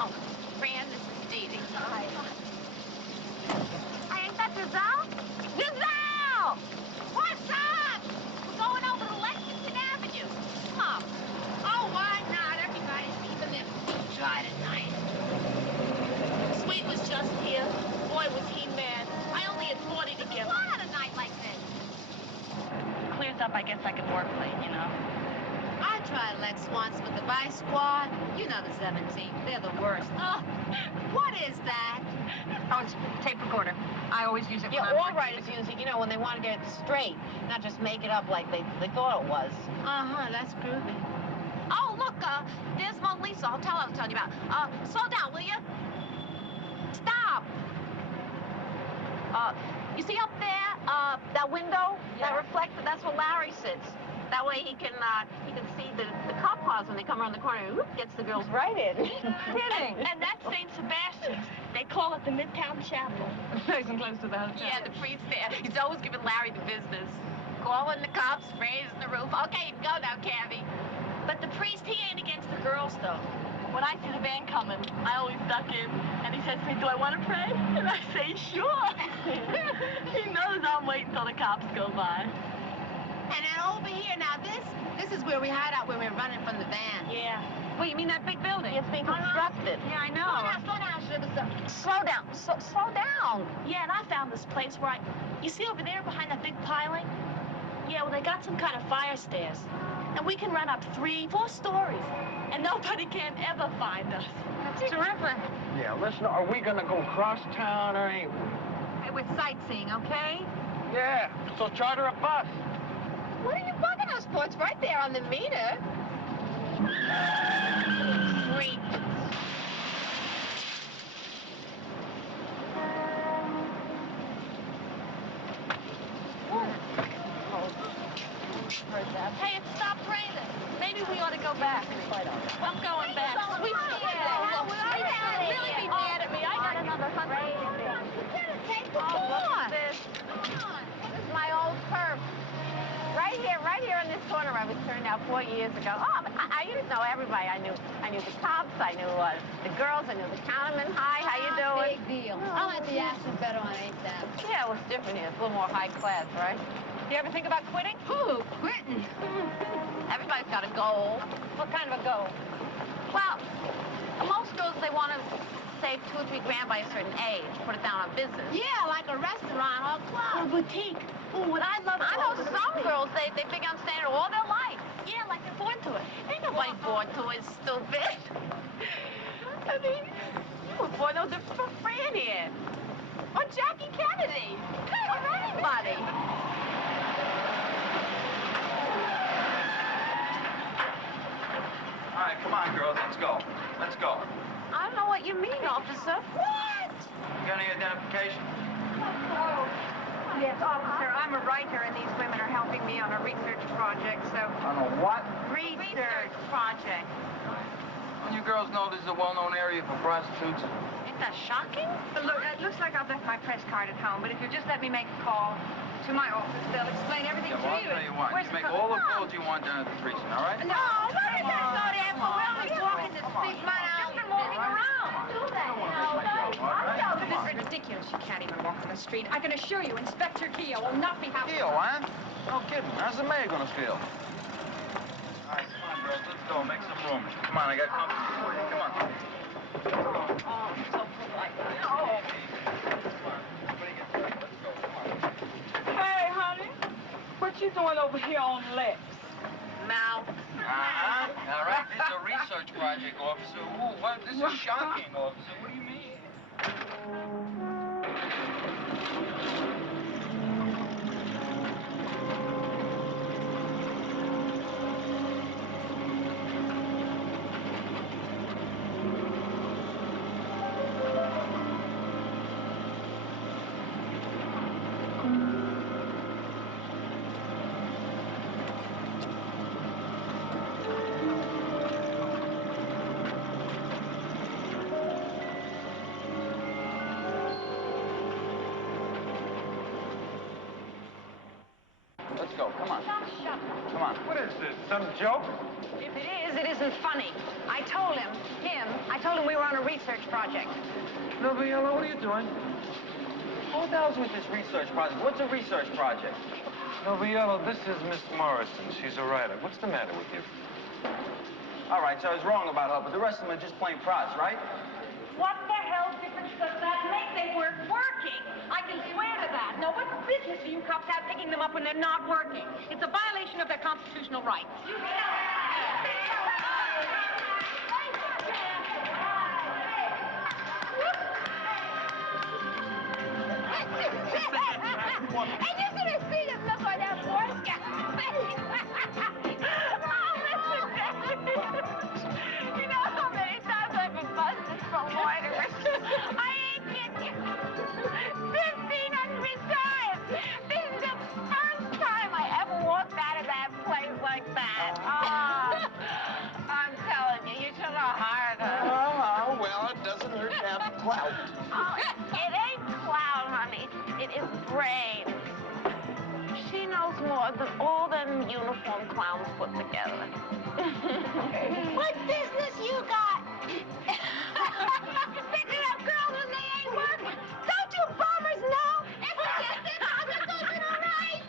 Oh, Fran, this is Dee Dee. Hi. Ain't that Giselle? Giselle! What's up? We're going over to Lexington Avenue. Come. Oh, why not? Everybody's keeping their feet dry tonight. Sweet was just here. Boy, was he mad. I only had 40 to give him. Why on a night like this? Clears up, I guess I can work late, you know. I tried Lex once with the Vice Squad. You know the 17th. They're the worst. Oh, what is that? Oh, it's a tape recorder. I always use it when I'm all writers use it, you know, when they want to get it straight, not just make it up like they thought it was. Uh-huh, that's groovy. Oh, look, there's Mona Lisa Hotel I was telling you about. Slow down, will you? Stop! You see up there, that window, that reflector, that's where Larry sits. That way he can see the cop cars when they come around the corner. Whoop, gets the girls right in. Kidding. And that's St. Sebastian's. They call it the Midtown Chapel. Nice and close to the hotel. Yeah, the priest there. He's always giving Larry the business. Calling the cops, raising the roof. Okay, you can go now, Cabby. But the priest, he ain't against the girls, though. When I see the van coming, I always duck in, and he says to me, do I want to pray? And I say, sure. He knows I'm waiting till the cops go by. And then over here, now this is where we hide out when we're running from the van. Yeah. Well, you mean that big building? It's being constructed. Yeah, I know. Slow down, sugar. Slow down. Slow down. Yeah, and I found this place where you see over there behind that big piling? Yeah, well, they got some kind of fire stairs. And we can run up 3-4 stories. And nobody can ever find us. That's terrific. Yeah, listen, are we gonna go cross town or ain't we? Hey, we're sightseeing, okay? Yeah, so charter a bus. What are you bugging us for? It's right there on the meter. Freak. Hey, it stopped raining. Maybe we ought to go back. I'm going back. Sweet, really be mad at me. I got another 100. Come on. This is my old turf. Right here in this corner I was turned out 4 years ago. Oh, but I didn't know everybody. I knew the cops, I knew the girls, I knew the counterman. Hi, how you doing? Big deal. I like the accent better on 8th Ave. Yeah, well, it's different here. It's a little more high class, right? You ever think about quitting? Who? Quitting? Everybody's got a goal. What kind of a goal? Well, most girls, they want to save 2 or 3 grand by a certain age, put it down on business. Yeah, like a restaurant or a club. Or a boutique. Oh, what I love. I know some girls, they figure on staying there all their life. Yeah, like they're born to it. Ain't nobody born to it, stupid. I mean, you were born no different from Fran here. Or Jackie Kennedy. Or anybody. All right, come on, girls, let's go. Let's go. I don't know what you mean, officer. What? You got any identification? Oh, yes, officer. I'm a writer, and these women are helping me on a research project, so... On a what? Research project. Don't you girls know this is a well-known area for prostitutes? Ain't that shocking? Look, it looks like I've left my press card at home, but if you'll just let me make a call to my office, they'll explain everything Yeah, well, to I'll tell you what. You make all the calls you want down at the precinct, all right? No, let me just go there, but we're only walking the street. Mind out. Just been walking around. Do that, This is ridiculous. You can't even walk on the street. I can assure you, Inspector Keogh will not be happy. Keogh, huh? No kidding. How's the mayor gonna feel? All right, come on, girls. Let's go. Make some room. Come on, I got company for you. Come on. Oh, so polite. Hey, honey, what you doing over here on lips? Mouth. Uh-huh. All right, this is a research project, officer. Ooh, what? This is shocking, officer. What do you mean? Let's go. Come on. Come on. What is this, some joke? If it is, it isn't funny. I told him we were on a research project. Noviello, what are you doing? What the hell's with this research project? What's a research project? Noviello, this is Miss Morrison. She's a writer. What's the matter with you? All right, so I was wrong about her, but the rest of them are just plain prods, right? What the hell difference does that make? They weren't working. I can swear to that. No, what business do you cops have picking them up when they're not working? It's a violation of their constitutional rights. And you should have seen him look on that poor guy's face. Oh, listen, you know how many times I've been busted for loitering? I ain't kidding you. 1,500 times. This is the first time I ever walked out of that place like that. Oh, I'm telling you, you should have hired her. Well, it doesn't hurt to have clout. Oh, it ain't cloud, honey. It is brain. She knows more than all them uniform clowns put together. What business you got? Picking up girls when they ain't working. Don't you bummers know? If we get this constitution all right.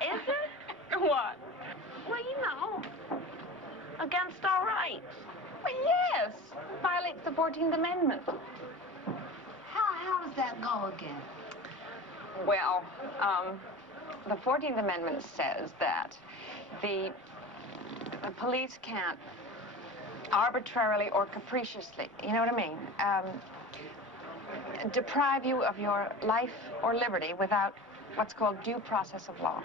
Is it? What? Well, you know, against our rights. Well, yes. Violates the 14th Amendment. How does that go again? Well, the 14th Amendment says that the police can't arbitrarily or capriciously, you know what I mean, deprive you of your life or liberty without what's called due process of law.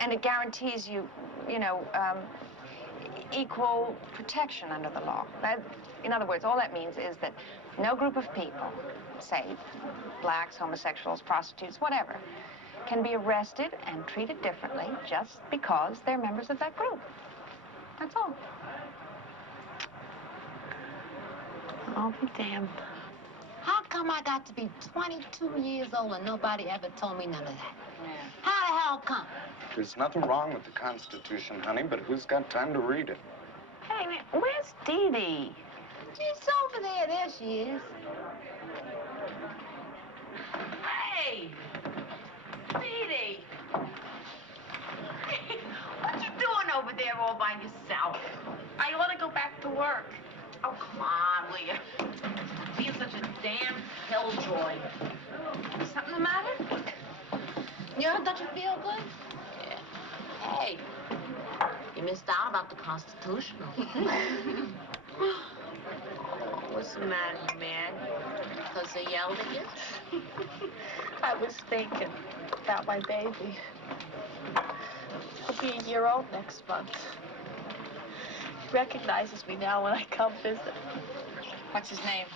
And it guarantees you, equal protection under the law. In other words, all that means is that no group of people, say blacks, homosexuals, prostitutes, whatever, can be arrested and treated differently just because they're members of that group. That's all. I'll be damned. How come I got to be 22 years old and nobody ever told me none of that? How the hell come? There's nothing wrong with the Constitution, honey, but who's got time to read it? Hey, man, where's Dee Dee? She's over there. There she is. Hey! Dee Dee! What you doing over there all by yourself? I ought to go back to work. Oh, come on, will you? Being such a damn killjoy. Something the matter? You know, don't you feel good? Yeah. Hey, you missed out about the Constitutional. What's the matter, you mad? Because they yelled at you? I was thinking about my baby. He'll be a year old next month. He recognizes me now when I come visit. What's his name?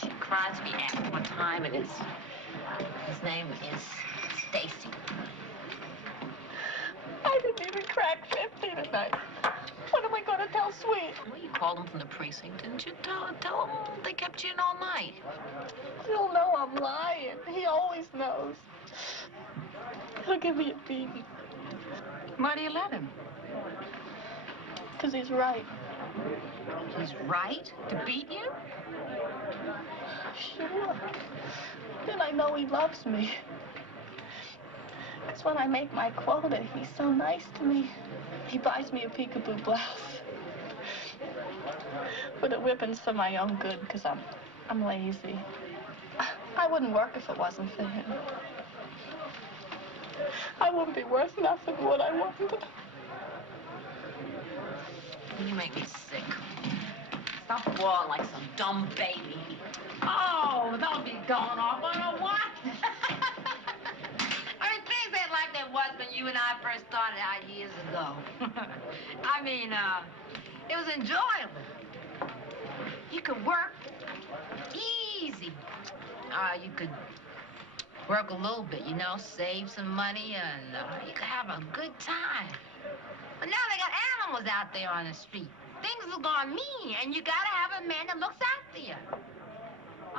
She cries me after what time it is. His name is Stacy. I didn't even crack 50 tonight. What am I going to tell Sweet? Well, you called him from the precinct, didn't you? Tell him they kept you in all night. He'll know I'm lying. He always knows. He'll give me a beating. Why do you let him? Because he's right. He's right? To beat you? Sure. Then I know he loves me. Because when I make my quota, he's so nice to me. He buys me a peekaboo blouse. But the whipping's for my own good, because I'm lazy. I wouldn't work if it wasn't for him. I wouldn't be worth nothing, would I, Wanda? You make me sick. Stop bawling like some dumb baby. Oh, don't be going off on a what? I mean, things ain't like they was when you and I first started out years ago. I mean, it was enjoyable. You could work easy. You could work a little bit, you know, save some money, and you could have a good time. But now they got animals out there on the street. Things are gone mean, and you gotta have a man that looks after you.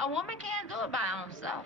A woman can't do it by herself.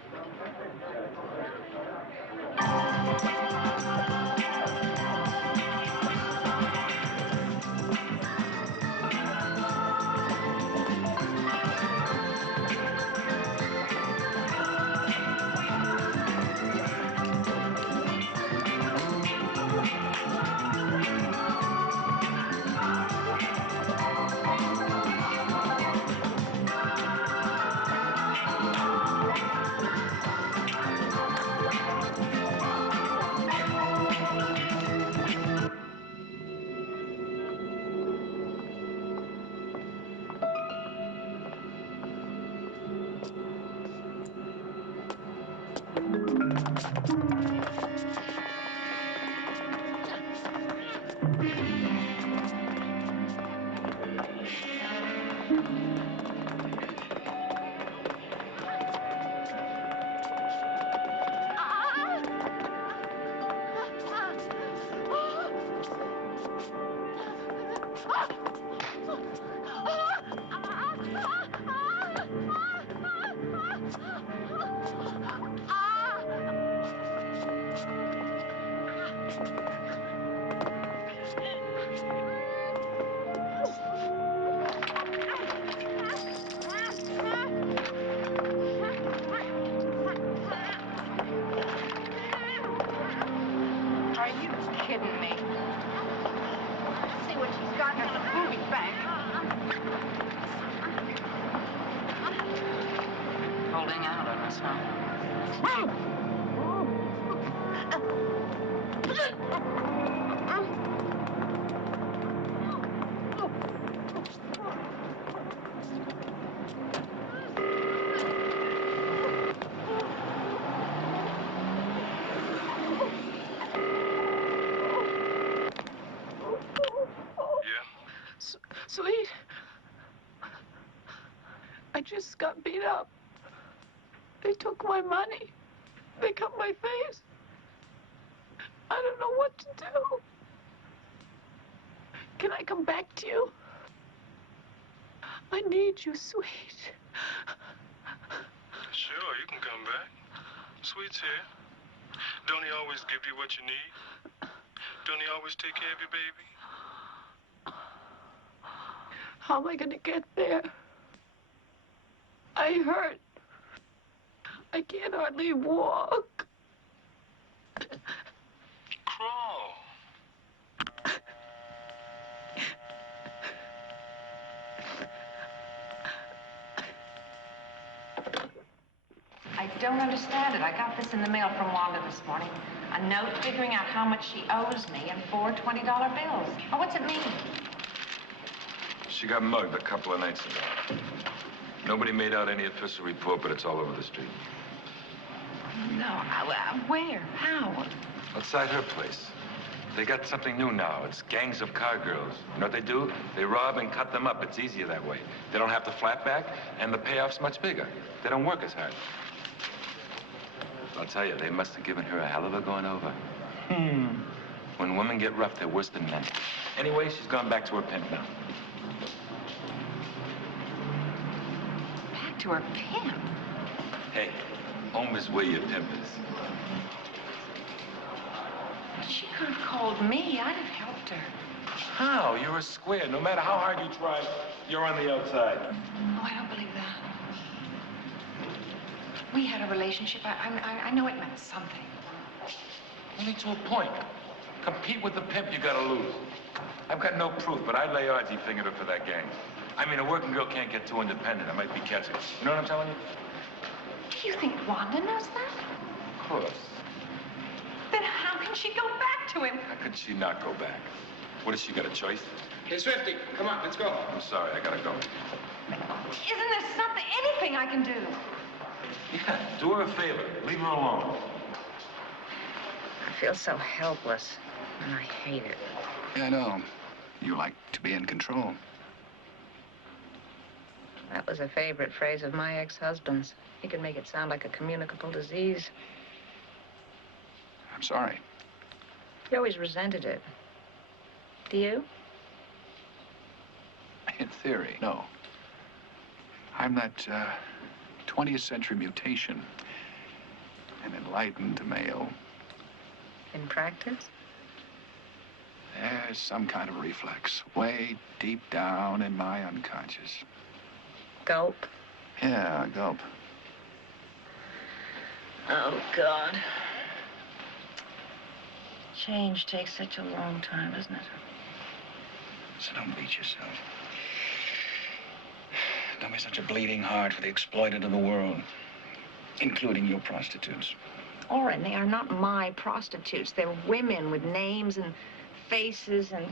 Are you kidding me? Let's see what she's got in the movie bank. Holding out on us, huh? Sweet. I just got beat up. They took my money. They cut my face. I don't know what to do. Can I come back to you? I need you, Sweet. Sure, you can come back. Sweet's here. Don't he always give you what you need? Don't he always take care of you, baby? How am I gonna get there? I hurt. I can't hardly walk. Crawl. don't understand it. I got this in the mail from Wanda this morning. A note figuring out how much she owes me and 4 $20 bills. Oh, what's it mean? She got mugged a couple of nights ago. Nobody made out any official report, but it's all over the street. No, where? How? Outside her place. They got something new now. It's gangs of car girls. You know what they do? They rob and cut them up. It's easier that way. They don't have to flat back, and the payoff's much bigger. They don't work as hard. I'll tell you, they must have given her a hell of a going over. When women get rough, they're worse than men. Anyway, she's gone back to her pimp now. Back to her pimp? Hey, home is where your pimp is. She could have called me. I'd have helped her. How? You're a square. No matter how hard you try, you're on the outside. Oh, I don't believe that. We had a relationship. I know it meant something. Only to a point. Compete with the pimp, you gotta lose. I've got no proof, but I'd lay odds he fingered her for that gang. I mean, a working girl can't get too independent. I might be catching. You know what I'm telling you? Do you think Wanda knows that? Of course. Then how can she go back to him? How could she not go back? What, has she got a choice? Hey, Swifty, come on, let's go. I'm sorry, I gotta go. Isn't there something, anything I can do? Yeah, do her a favor. Leave her alone. I feel so helpless, and I hate it. Yeah, I know. You like to be in control. That was a favorite phrase of my ex-husband's. He could make it sound like a communicable disease. I'm sorry. He always resented it. Do you? In theory, no. I'm that 20th century mutation. An enlightened male. In practice? There's some kind of reflex, way deep down in my unconscious. Gulp? Yeah, gulp. Oh, God. Change takes such a long time, doesn't it? So don't beat yourself. Don't be such a bleeding heart for the exploited of the world, including your prostitutes. Oh, and they are not my prostitutes. They're women with names and faces, and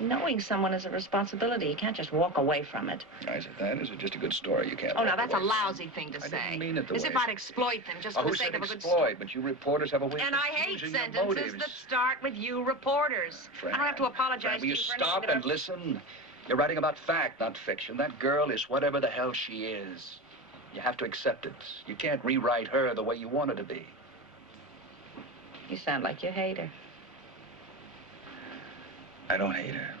knowing someone is a responsibility. You can't just walk away from it. Is it that? Is it just a good story you can't Oh, now walk that's a away lousy thing to I say. didn't mean it the As way if I'd exploit them just Oh, for the who sake said of a good exploit? story. But you reporters have a way And of I hate confusing your sentences motives. that start with you reporters. I don't have to apologize Will you to you for stop anything and listen? You're writing about fact, not fiction. That girl is whatever the hell she is. You have to accept it. You can't rewrite her the way you want her to be. You sound like you hate her. I don't hate her.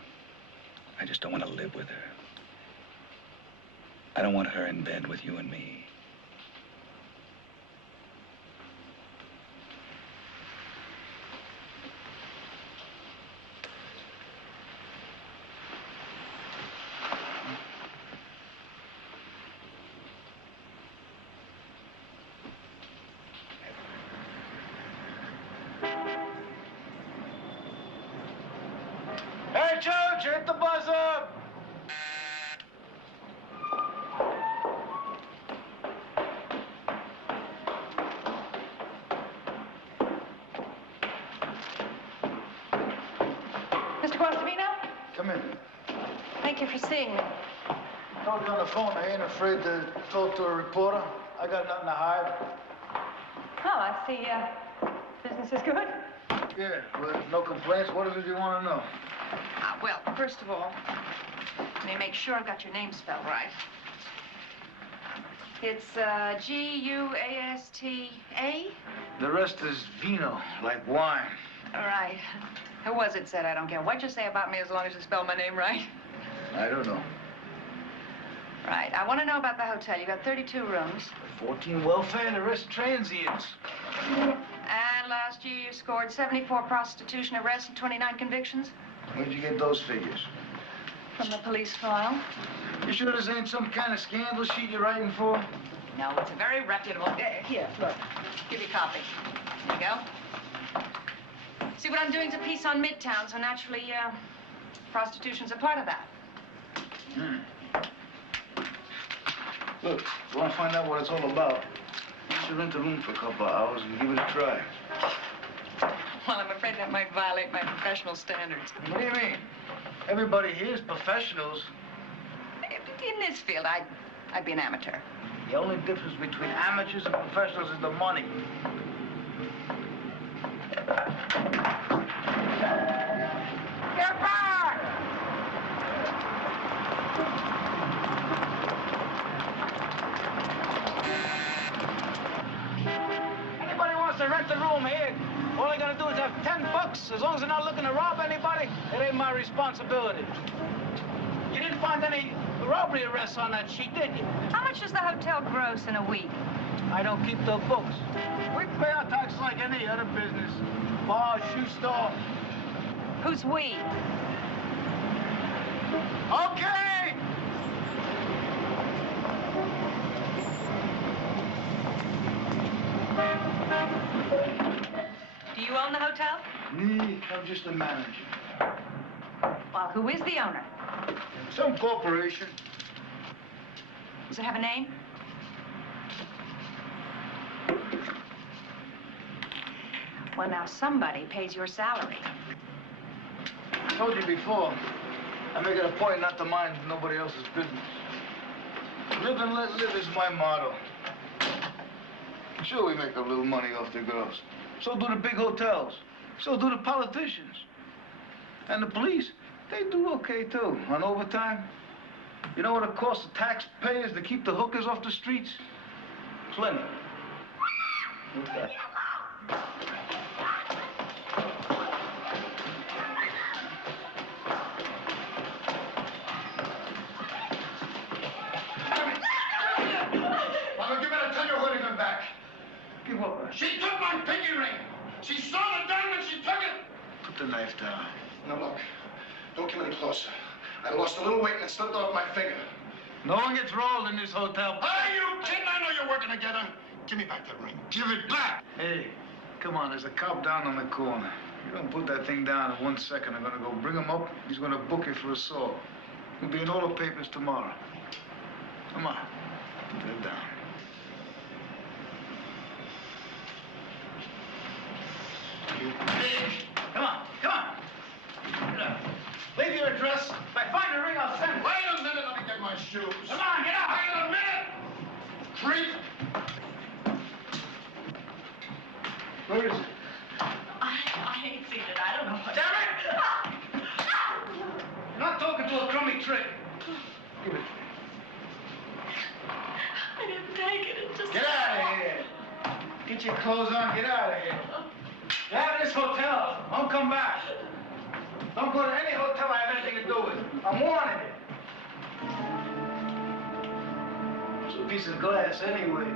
I just don't want to live with her. I don't want her in bed with you and me. Hey, George, hit the buzzer! Mr. Guastavino? Come in. Thank you for seeing me. I told you on the phone I ain't afraid to talk to a reporter. I got nothing to hide. Oh, I see, business is good. Yeah, well, no complaints. What is it you want to know? Well, first of all, let me make sure I've got your name spelled right. It's, G-U-A-S-T-A? The rest is vino, like wine. All right. Who was it said I don't care what you say about me as long as you spell my name right? I don't know. Right. I want to know about the hotel. You got 32 rooms. 14 welfare and the rest transients. And last year you scored 74 prostitution arrests and 29 convictions? Where'd you get those figures? From the police file. You sure this ain't some kind of scandal sheet you're writing for? No, it's a very reputable... here, look. Give you a copy. There you go. See, what I'm doing is a piece on Midtown, so naturally, prostitution's a part of that. Look, if you want to find out what it's all about, you should rent a room for a couple of hours and give it a try. Well, I'm afraid that might violate my professional standards. What do you mean? Everybody here is professionals. In this field, I'd be an amateur. The only difference between amateurs and professionals is the money. Get back! Anybody wants to rent a room here, all they gotta do is have $10. As long as they're not looking to rob anybody, it ain't my responsibility. You didn't find any robbery arrests on that sheet, did you? How much does the hotel gross in a week? I don't keep the books. We pay our taxes like any other business. Bar, shoe store. Who's we? Okay! Do you own the hotel? Me, I'm just a manager. Well, who is the owner? Some corporation. Does it have a name? Well, now somebody pays your salary. I told you before, I make it a point not to mind nobody else's business. Live and let live is my motto. Sure, we make a little money off the girls. So do the big hotels. So do the politicians. And the police, they do okay, too, on overtime. You know what it costs the taxpayers to keep the hookers off the streets? Plenty. Okay. Mama, you better tell your hooligan back. Give up. She took my pinky ring. She saw the diamond, she took it. Put the knife down. Now, look, don't come any closer. I lost a little weight and it slipped off my finger. No one gets rolled in this hotel. Are you kidding? I know you're working together. Give me back that ring. Give it back. Hey, come on, there's a cop down on the corner. You don't put that thing down in 1 second. I'm gonna go bring him up. He's gonna book you for assault. He'll be in all the papers tomorrow. Come on, put that down. You bitch! Come on, come on. Get up. Leave your address. If I find a ring, I'll send it. Wait a minute, let me get my shoes. Come on, get out. Wait a minute! Creep! Where is it? I ain't seen it. I don't know what... Damn it! You're not talking to a crummy trick. Give it. I didn't take it. It just... Get out of here. Get your clothes on. Get out of here. Get out of this hotel. Don't come back. Don't go to any hotel I have anything to do with. I'm warning you. It's a piece of glass anyway.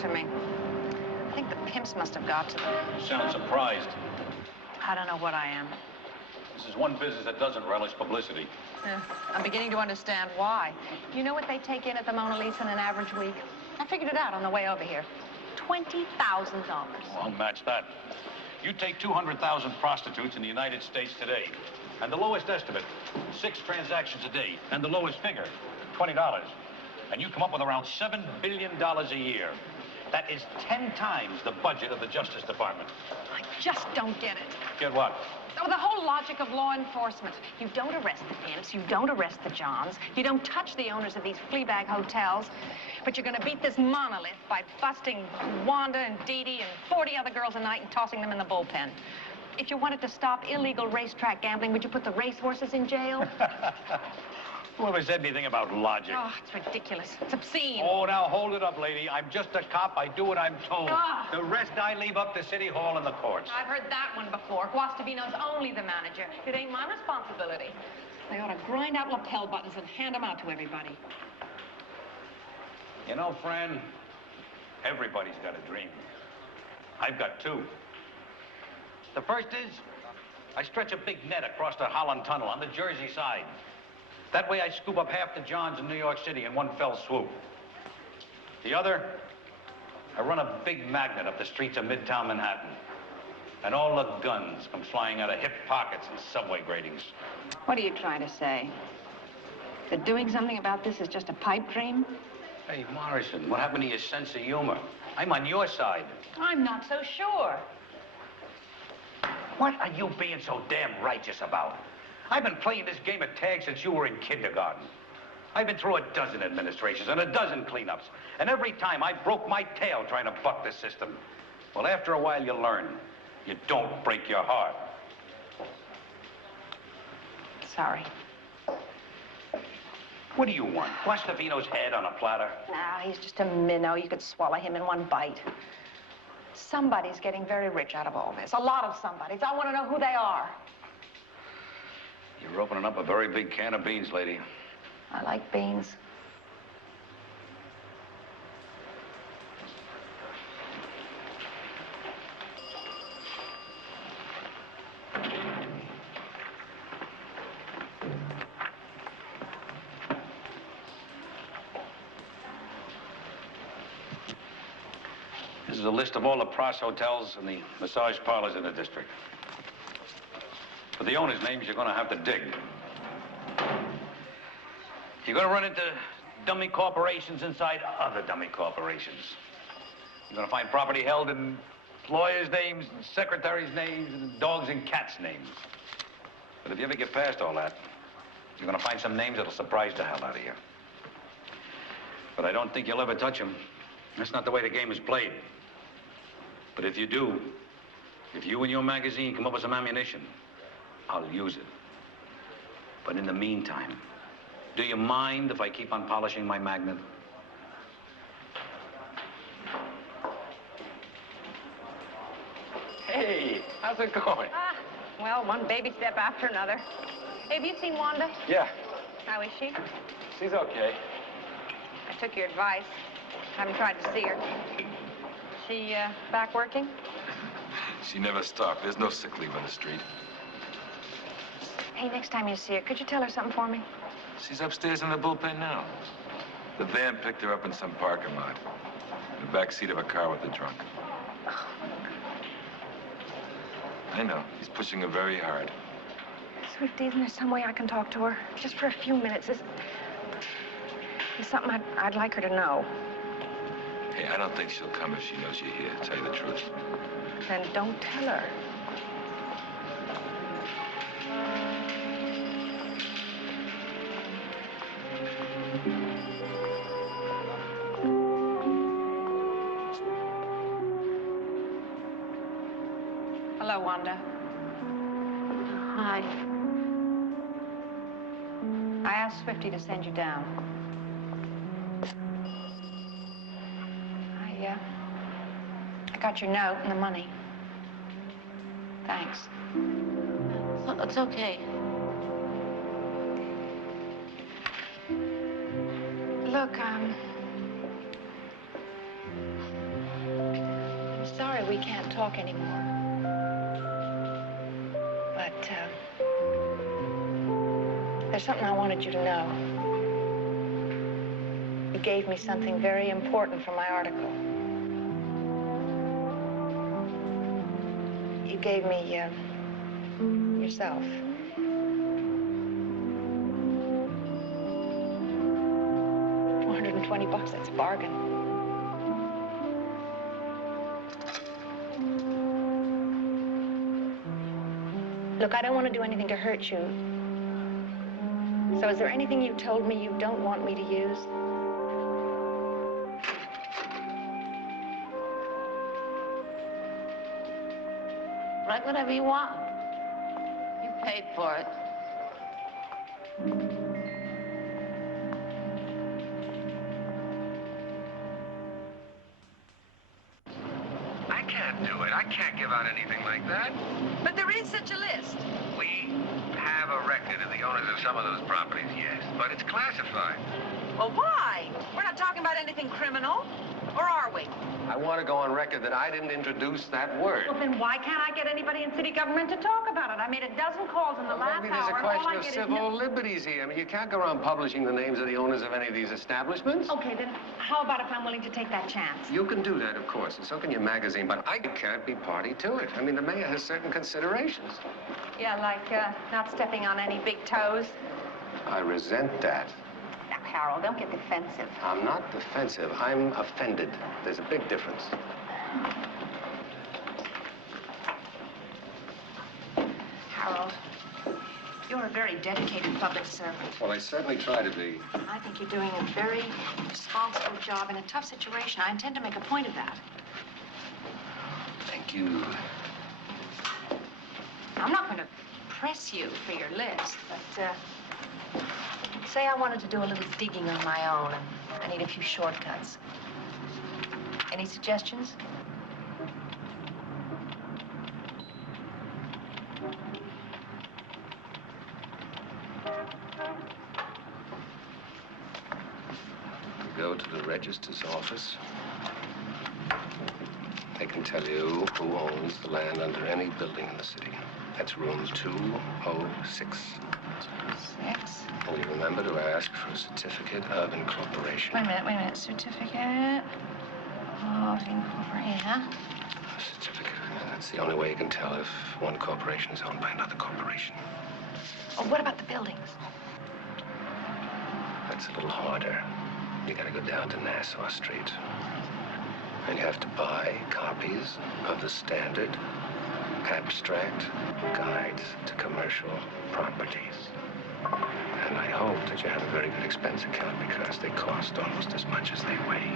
To me. I think the pimps must have got to them. You sound surprised. I don't know what I am. This is one business that doesn't relish publicity. I'm beginning to understand why. You know what they take in at the Mona Lisa in an average week? I figured it out on the way over here. $20,000. Well, I'll match that. You take 200,000 prostitutes in the United States today, and the lowest estimate, 6 transactions a day, and the lowest figure, $20. And you come up with around $7 billion a year. That is 10 times the budget of the Justice Department. I just don't get it. Get what? Oh, the whole logic of law enforcement. You don't arrest the pimps, you don't arrest the Johns, you don't touch the owners of these fleabag hotels, but you're gonna beat this monolith by busting Wanda and Dee Dee and 40 other girls a night and tossing them in the bullpen. If you wanted to stop illegal racetrack gambling, would you put the racehorses in jail? Who ever said anything about logic? Oh, it's ridiculous. It's obscene. Oh, now hold it up, lady. I'm just a cop. I do what I'm told. Ah. The rest I leave up to City Hall and the courts. I've heard that one before. Guastavino's only the manager. It ain't my responsibility. They ought to grind out lapel buttons and hand them out to everybody. You know, Fran, everybody's got a dream. I've got two. The first is, I stretch a big net across the Holland Tunnel on the Jersey side. That way I scoop up half the Johns in New York City in one fell swoop. The other, I run a big magnet up the streets of Midtown Manhattan. And all the guns come flying out of hip pockets and subway gratings. What are you trying to say? That doing something about this is just a pipe dream? Hey, Morrison, what happened to your sense of humor? I'm on your side. I'm not so sure. What are you being so damn righteous about? I've been playing this game of tag since you were in kindergarten. I've been through a dozen administrations and a dozen cleanups. And every time I broke my tail trying to buck the system. Well, after a while, you learn. You don't break your heart. Sorry. What do you want? Guastavino's head on a platter? Nah, he's just a minnow. You could swallow him in one bite. Somebody's getting very rich out of all this. A lot of somebodies. I want to know who they are. You're opening up a very big can of beans, lady. I like beans. This is a list of all the pros hotels and the massage parlors in the district. For the owners' names, you're going to have to dig. You're going to run into dummy corporations inside other dummy corporations. You're going to find property held in lawyers' names, and secretaries' names, and dogs' and cats' names. But if you ever get past all that, you're going to find some names that'll surprise the hell out of you. But I don't think you'll ever touch them. That's not the way the game is played. But if you do, if you and your magazine come up with some ammunition, I'll use it. But in the meantime, do you mind if I keep on polishing my magnet? Hey, how's it going? Well, one baby step after another. Hey, have you seen Wanda? Yeah, How is she? she's okay. I took your advice. Haven't tried to see her. She, back working? She never stopped. There's no sick leave on the street. Hey, next time you see her, could you tell her something for me? She's upstairs in the bullpen now. The van picked her up in some parking lot. In the back seat of a car with a drunk. I know. He's pushing her very hard. Swifty, isn't there some way I can talk to her? Just for a few minutes. There's something I'd like her to know. Hey, I don't think she'll come if she knows you're here, to tell you the truth. Then don't tell her. Hello, Wanda. Hi. I asked Swifty to send you down. I got your note and the money. Thanks. It's okay. Look, I'm sorry we can't talk anymore. But, there's something I wanted you to know. You gave me something very important for my article. You gave me, yourself. $420, that's a bargain. Look, I don't want to do anything to hurt you. So is there anything you told me you don't want me to use? Write whatever you want. You paid for it. I can't do it. I can't give out anything like that. But there is such a list. We have a record of the owners of some of those properties, yes, but it's classified. Well, why? We're not talking about anything criminal. Or are we? I want to go on record that I didn't introduce that word. Well, then why can't I get anybody in city government to talk about it? I made a dozen calls in the last Maybe there's hour, a and all question I of get civil liberties here. I mean, you can't go around publishing the names of the owners of any of these establishments. Okay, then how about if I'm willing to take that chance? You can do that, of course, and so can your magazine, but I can't be party to it. I mean, the mayor has certain considerations. Yeah, like not stepping on any big toes. I resent that. Now, Harold, don't get defensive. I'm not defensive. I'm offended. There's a big difference. Harold, you're a very dedicated public servant. Well, I certainly try to be. I think you're doing a very responsible job in a tough situation. I intend to make a point of that. Thank you. I'm not going to press you for your list, but say I wanted to do a little digging on my own, and I need a few shortcuts. Any suggestions? Go to the register's office. They can tell you who owns the land under any building in the city. That's room 206. 206. And you remember to ask for a certificate of incorporation. Wait a minute. Certificate of incorporation, yeah? A certificate. That's the only way you can tell if one corporation is owned by another corporation. Oh, what about the buildings? That's a little harder. You gotta go down to Nassau Street. And you have to buy copies of the standard abstract guides to commercial properties. And I hope that you have a very good expense account because they cost almost as much as they weigh.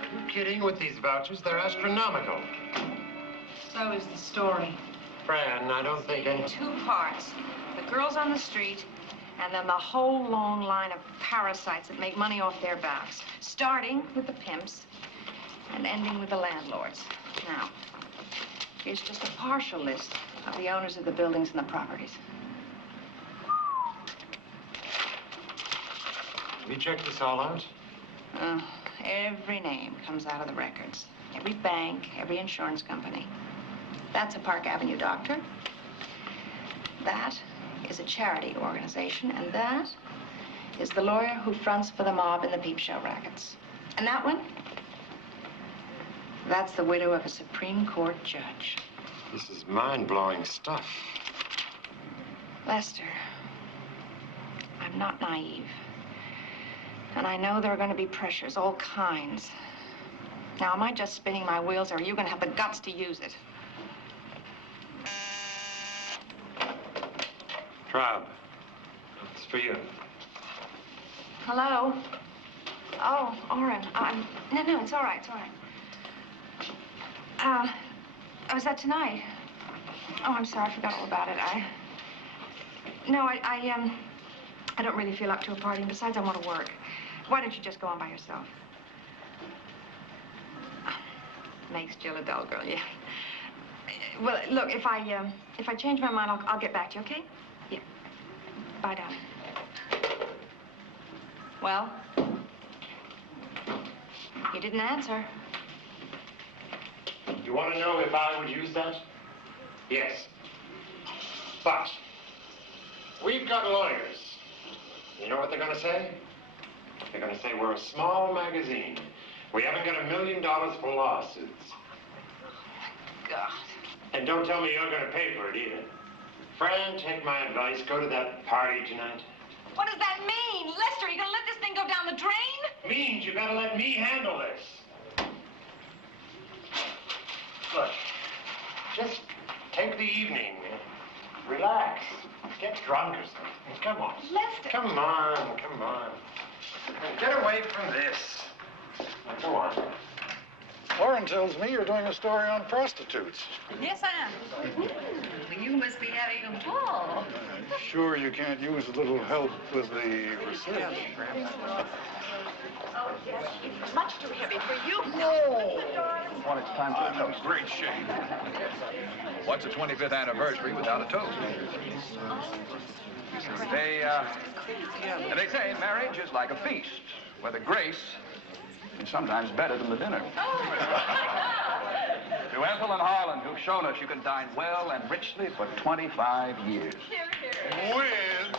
Are you kidding with these vouchers? They're astronomical. So is the story. Fran, I don't think any... Two parts. The girls on the street, and then the whole long line of parasites that make money off their backs. Starting with the pimps and ending with the landlords. Now, here's just a partial list of the owners of the buildings and the properties. Have you checked this all out? Every name comes out of the records. Every bank, every insurance company. That's a Park Avenue doctor. That is a charity organization, and that is the lawyer who fronts for the mob in the peep show rackets. And that one? That's the widow of a Supreme Court judge. This is mind-blowing stuff. Lester, I'm not naive. And I know there are going to be pressures, all kinds. Now, am I just spinning my wheels, or are you going to have the guts to use it? Traub, it's for you. Hello? Oh, Orrin, no, it's all right, it's all right. Oh, is that tonight? Oh, I'm sorry, I forgot all about it. I don't really feel up to a party, and besides, I want to work. Why don't you just go on by yourself? Makes Jill a dull girl, yeah. Well, look, if I change my mind, I'll get back to you, okay? Yeah. Bye, darling. Well? You didn't answer. You want to know if I would use that? Yes. But we've got lawyers. You know what they're going to say? They're going to say we're a small magazine. We haven't got $1 million for lawsuits. God. And don't tell me you're going to pay for it either. Fran, take my advice. Go to that party tonight. What does that mean? Lester, are you going to let this thing go down the drain? Means you better let me handle this. Look, just take the evening. Relax. Get drunk or something. Come on. Lester. Come on. Get away from this. Now, go on. Orrin tells me you're doing a story on prostitutes. Yes, I am. Will you must be having a ball. Sure you can't use a little help with the research? Oh, yes, it's much too heavy for you. No! Well, it's time for a toast. Great shame. What's the 25th anniversary without a toast? They say marriage is like a feast, where the grace is sometimes better than the dinner. To Ethel and Harlan, who've shown us you can dine well and richly for 25 years. With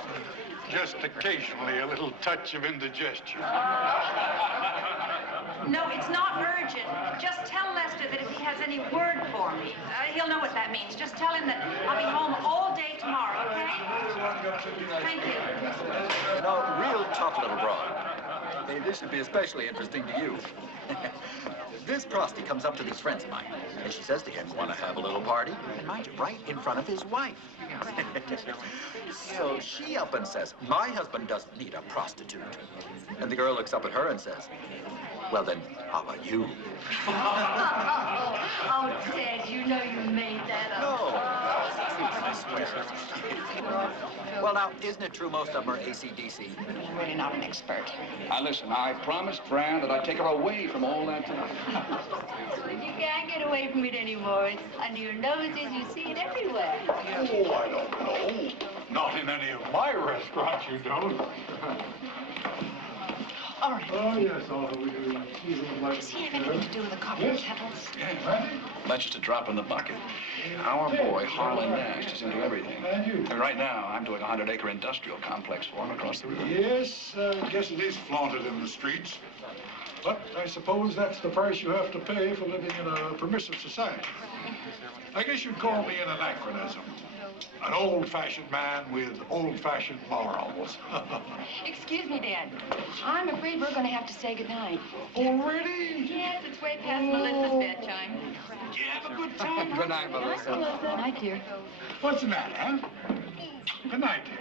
just occasionally a little touch of indigestion. No, it's not urgent. Just tell Lester that if he has any word for me, he'll know what that means. Just tell him that I'll be home all day tomorrow, okay? Thank you. You know, real tough little broad. This would be especially interesting to you. This prosty comes up to these friends of mine, and she says to him, "Want to have a little party?" And mind you, right in front of his wife. So she up and says, "My husband doesn't need a prostitute." And the girl looks up at her and says, "Well then, how about you?" Oh, Ted, you know you made that up. No. Well, now, isn't it true most of them are AC/DC? I'm really not an expert. Now, listen, I promised Fran that I'd take her away from all that tonight. You can't get away from it anymore. It's under your noses. You see it everywhere. Oh, I don't know. Not in any of my restaurants, you don't. All right. Oh, yes, Oliver. Does he have anything to do with the copper kettles? That's just a drop in the bucket. Our boy, Harlan Nash, is into everything. And right now, I'm doing a 100-acre industrial complex for him across the river. Yes, I guess it is flaunted in the streets. But I suppose that's the price you have to pay for living in a permissive society. I guess you'd call me an anachronism. An old-fashioned man with old-fashioned morals. Excuse me, Dad. I'm afraid we're going to have to say goodnight. Already? Yes, it's way past Melissa's bedtime. Did you have a good time? Good night, Melissa. Good night, dear. What's the matter, huh? Good night, dear.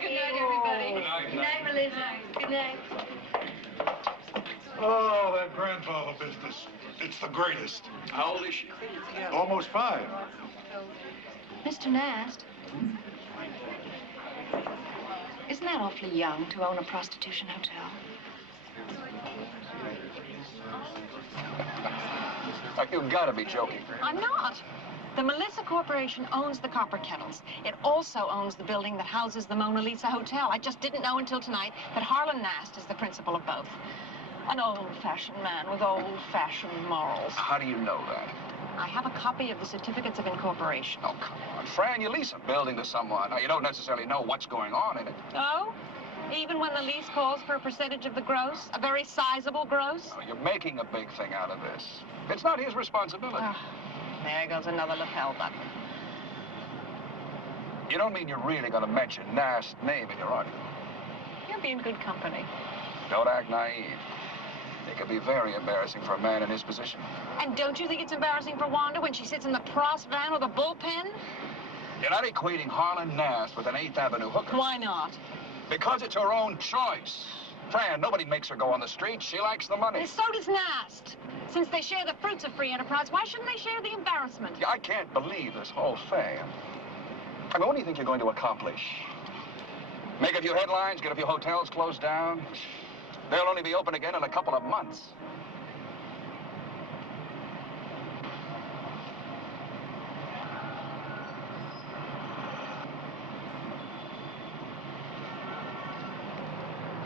Good night, everybody. Good night, Melissa. Good night. Oh, that grandfather business. It's the greatest. How old is she? Almost 5. Mr. Nast, isn't that awfully young to own a prostitution hotel? You've got to be joking. I'm not. The Melissa Corporation owns the Copper Kettles. It also owns the building that houses the Mona Lisa Hotel. I just didn't know until tonight that Harlan Nast is the principal of both. An old-fashioned man with old-fashioned morals. How do you know that? I have a copy of the certificates of incorporation. Oh, come on, Fran, you lease a building to someone. Now, you don't necessarily know what's going on in it. Oh? Even when the lease calls for a percentage of the gross? A very sizable gross? No, you're making a big thing out of this. It's not his responsibility. Oh, there goes another lapel button. You don't mean you're really going to mention Nast's name in your article? You're being good company. Don't act naive. It could be very embarrassing for a man in his position. And don't you think it's embarrassing for Wanda when she sits in the pros van with a bullpen? You're not equating Harlan Nast with an 8th Avenue hooker. Why not? Because it's her own choice. Fran, nobody makes her go on the street. She likes the money. And so does Nast. Since they share the fruits of free enterprise, why shouldn't they share the embarrassment? Yeah, I can't believe this whole thing. I mean, what do you think you're going to accomplish? Make a few headlines, get a few hotels closed down? They'll only be open again in a couple of months.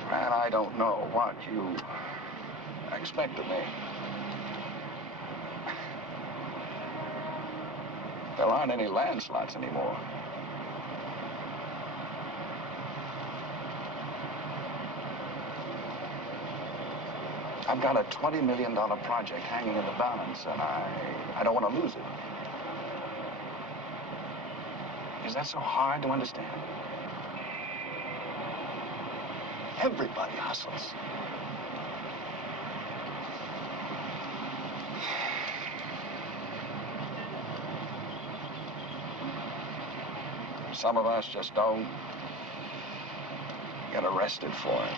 Fran, I don't know what you expect of me. There aren't any land slots anymore. I've got a $20 million project hanging in the balance, and I don't want to lose it. Is that so hard to understand? Everybody hustles. Some of us just don't get arrested for it.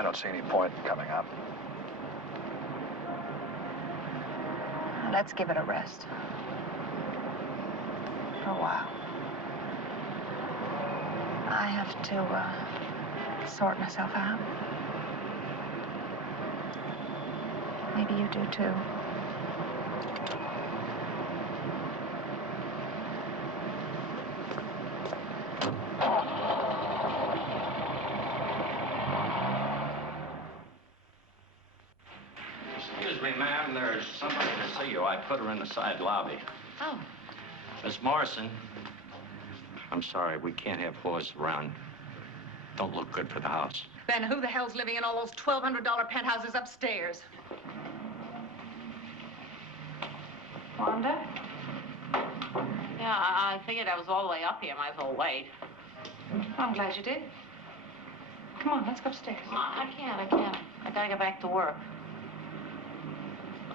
I don't see any point in coming up. Let's give it a rest. For a while. I have to, sort myself out. Maybe you do, too. Excuse me, ma'am. There's somebody to see you. I put her in the side lobby. Oh. Miss Morrison. I'm sorry, we can't have boys around. Don't look good for the house. Then who the hell's living in all those $1,200 penthouses upstairs? Wanda? Yeah, I figured I was all the way up here. Might as well wait. I'm glad you did. Come on, let's go upstairs. I can't. I gotta get back to work.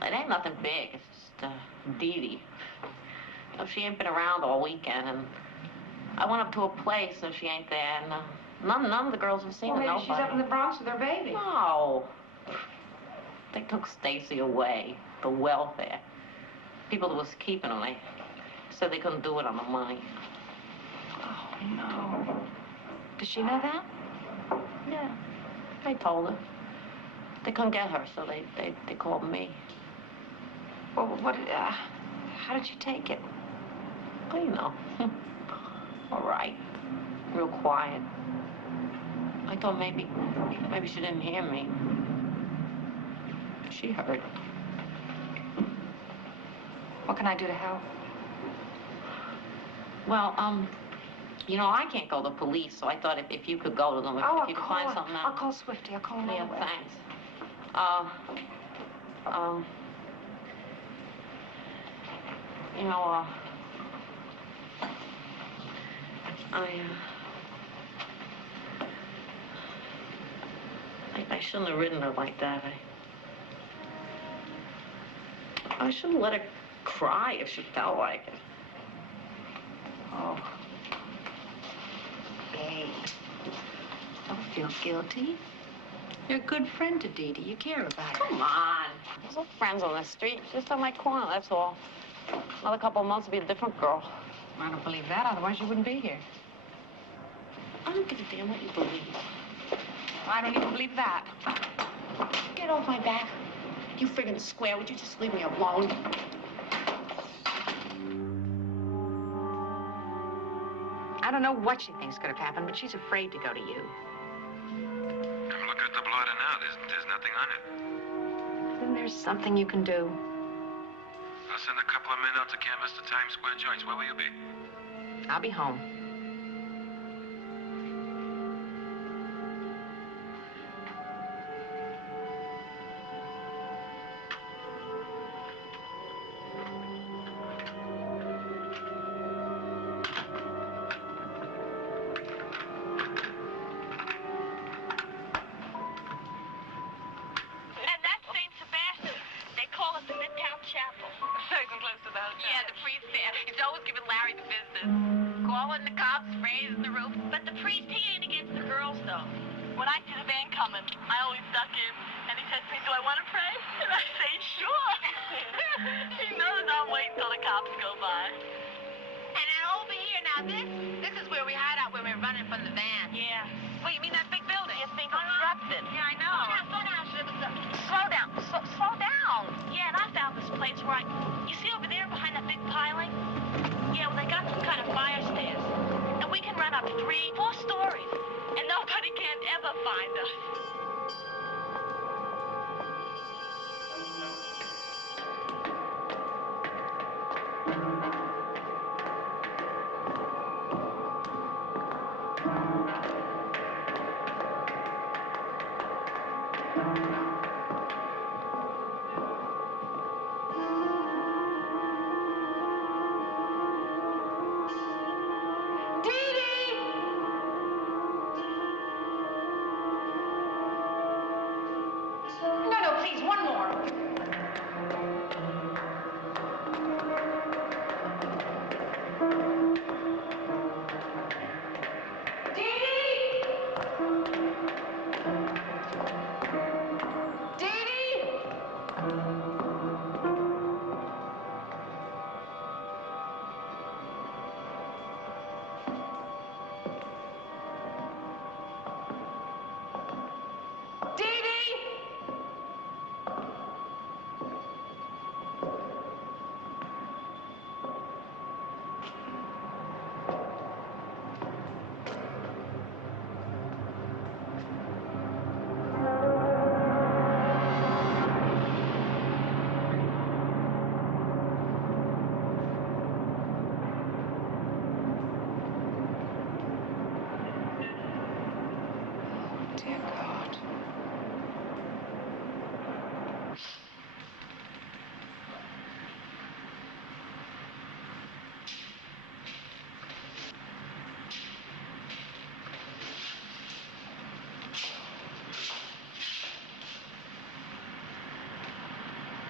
It ain't nothing big. It's just, Dee Dee. You know, she ain't been around all weekend, and I went up to her place, and she ain't there, and none of the girls have seen her, Maybe nobody. she's up in the Bronx with her baby. No. They took Stacy away, the welfare. People that was keeping her, they said they couldn't do it on the money. Oh, no. Does she know that? Yeah, I told her. They couldn't get her, so they called me. Well, how did you take it? Well, you know, all right, real quiet. I thought maybe she didn't hear me. She heard. What can I do to help? Well, you know, I can't go to the police, so I thought if you could go to them, if you could find something out. I'll call Swifty. I'll call him Yeah, right away. thanks. You know, I shouldn't have ridden her like that. I shouldn't let her cry if she felt like it. Oh. Babe, don't feel guilty. You're a good friend to Dee Dee. You care about her. Come on. There's no friends on the street. She's just on my corner, that's all. Another couple of months will be a different girl. I don't believe that, otherwise you wouldn't be here. I don't give a damn what you believe. I don't even believe that. Get off my back. You friggin' square. Would you just leave me alone? I don't know what she thinks could have happened, but she's afraid to go to you. I'm looking at the blotter now. There's nothing on it. Then there's something you can do. I'll send a couple of men out to canvass the Times Square joints. Where will you be? I'll be home.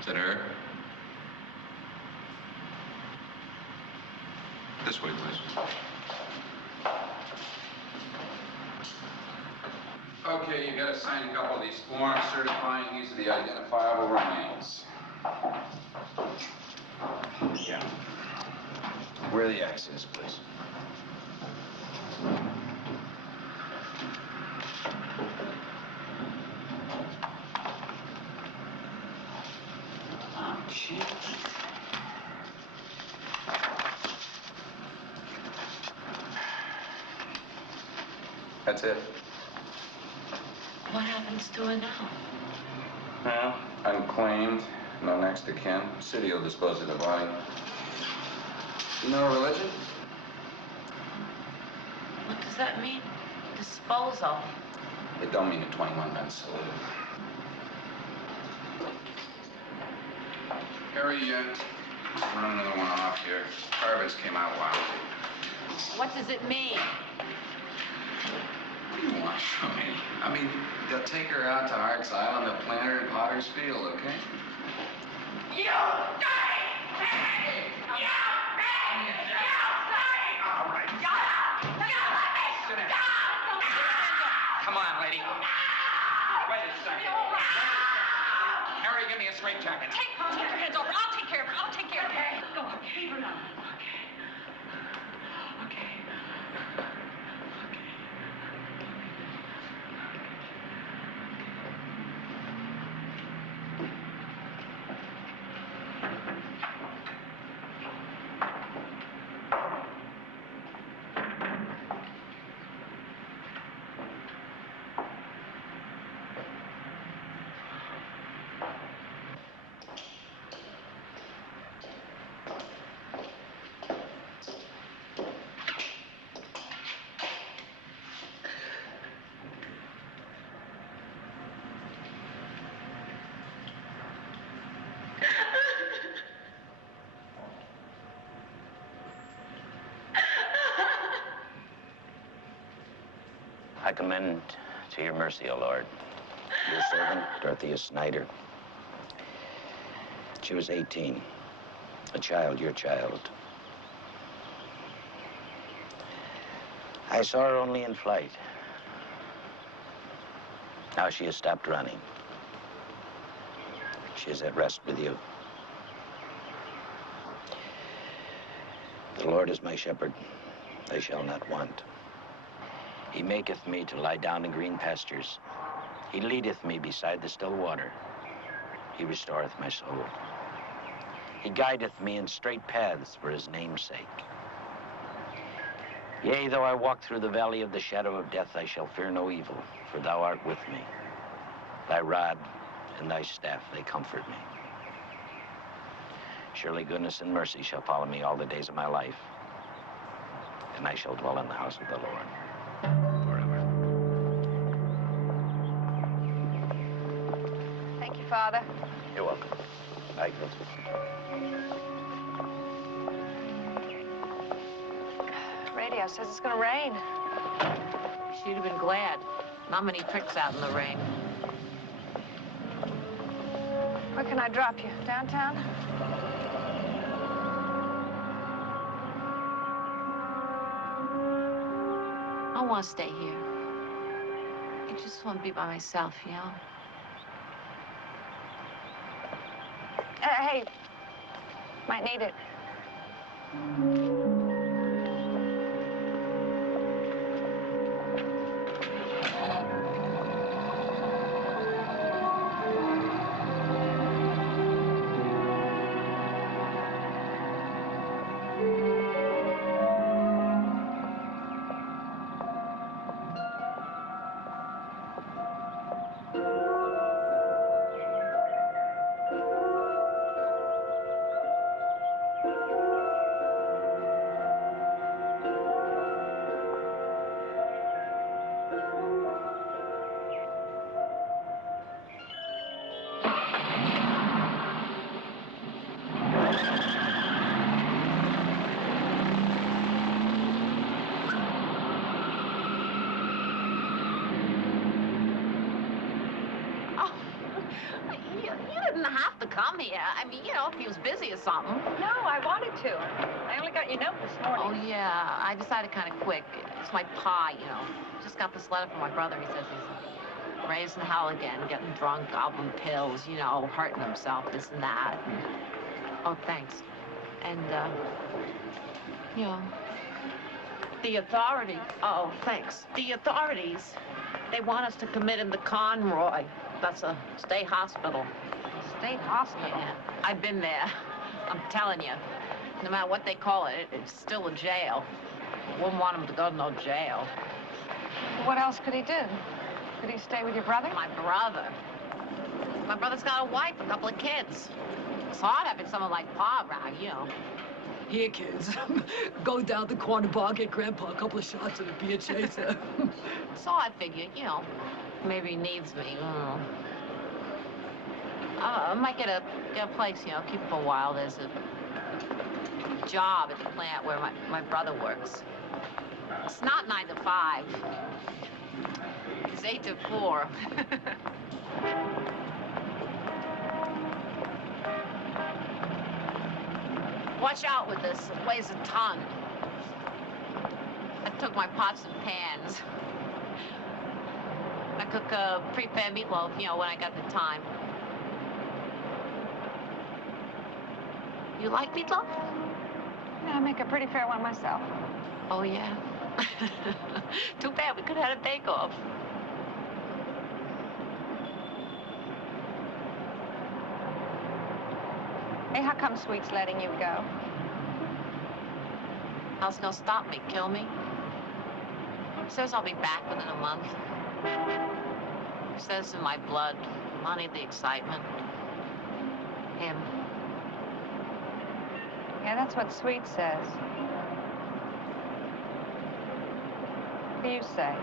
Is that her? This way, please. Okay, you gotta sign a couple of these forms certifying these are the identifiable remains. Yeah. Where are the X's, please? Oh, gee. That's it. What happens to her now? Well, unclaimed, no next of kin. City will dispose of the body. You know her religion? What does that mean? Dispose of? It don't mean a 21-gun salute. Harry, run another one off here. Carvets came out wild. What does it mean? What do you want from me? I mean, they'll take her out to Hark's Island, they'll plant her in Potter's Field, okay? You All right. Come on, lady. Wait a second. Harry, give me a straight jacket. Take your hands over. I'll take care of her. I'll take care of her. Go on, leave her now. Okay. I commend to your mercy, O Lord, your servant, Dorothea Snyder. She was 18, a child, your child. I saw her only in flight. Now she has stopped running. She is at rest with you. The Lord is my shepherd, I shall not want. He maketh me to lie down in green pastures. He leadeth me beside the still water. He restoreth my soul. He guideth me in straight paths for his name's sake. Yea, though I walk through the valley of the shadow of death, I shall fear no evil, for thou art with me. Thy rod and thy staff, they comfort me. Surely goodness and mercy shall follow me all the days of my life, and I shall dwell in the house of the Lord forever. Thank you, Father. You're welcome. Bye, kids. Radio says it's gonna rain. She'd have been glad. Not many tricks out in the rain. Where can I drop you? Downtown? I want to stay here. I just want to be by myself, you know? Hey, might need it. come here. I mean, you know, if he was busy or something. No, I wanted to. I only got your note this morning. Oh, yeah. I decided kind of quick. It's my pa, you know. Just got this letter from my brother. He says he's raising hell again, getting drunk, gobbling pills, you know, hurting himself, this and that. Oh, thanks. And, you know, the authorities, oh, thanks. The authorities, they want us to commit him to Conroy. That's a state hospital. State hospital? Yeah, I've been there. I'm telling you, no matter what they call it, it's still a jail. Wouldn't want him to go to no jail. What else could he do? Could he stay with your brother? My brother? My brother's got a wife, a couple of kids. It's hard having someone like Pa around, you know. Here, kids. Go down to the corner bar, get Grandpa a couple of shots and a beer chaser. So I figured, you know, maybe he needs me. I might get a place, you know, keep him for a while. There's a job at the plant where my brother works. It's not 9 to 5. It's 8 to 4. Watch out with this. It weighs a ton. I took my pots and pans. I cook prepared meatloaf, you know, when I got the time. You like meatloaf? Yeah, I make a pretty fair one myself. Oh, yeah? Too bad we could have had a bake-off. Hey, how come Sweet's letting you go? How's gonna stop me? Kill me? Says I'll be back within a month. Says in my blood, money, the excitement. Him. Yeah, that's what Sweet says. What do you say?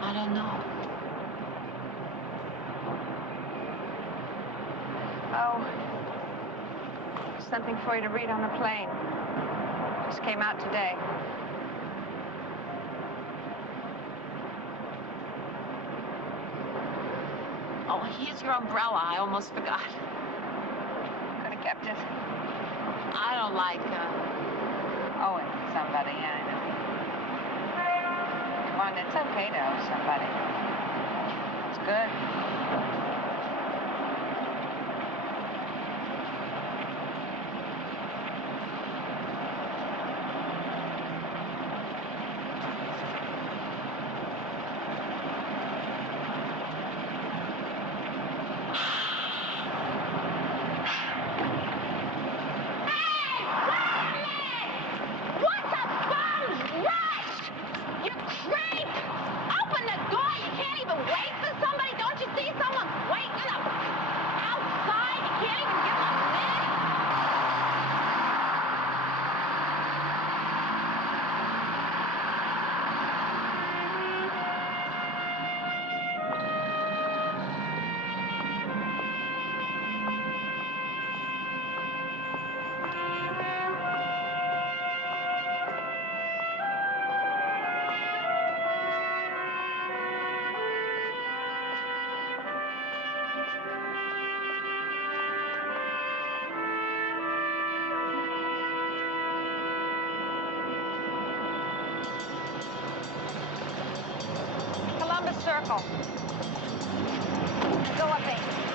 I don't know. Oh, something for you to read on the plane. Just came out today. Oh, here's your umbrella. I almost forgot. Could have kept it. I don't like, owing somebody, yeah, I know. Come on, it's okay to owe somebody. It's good. Circle. Go up 8.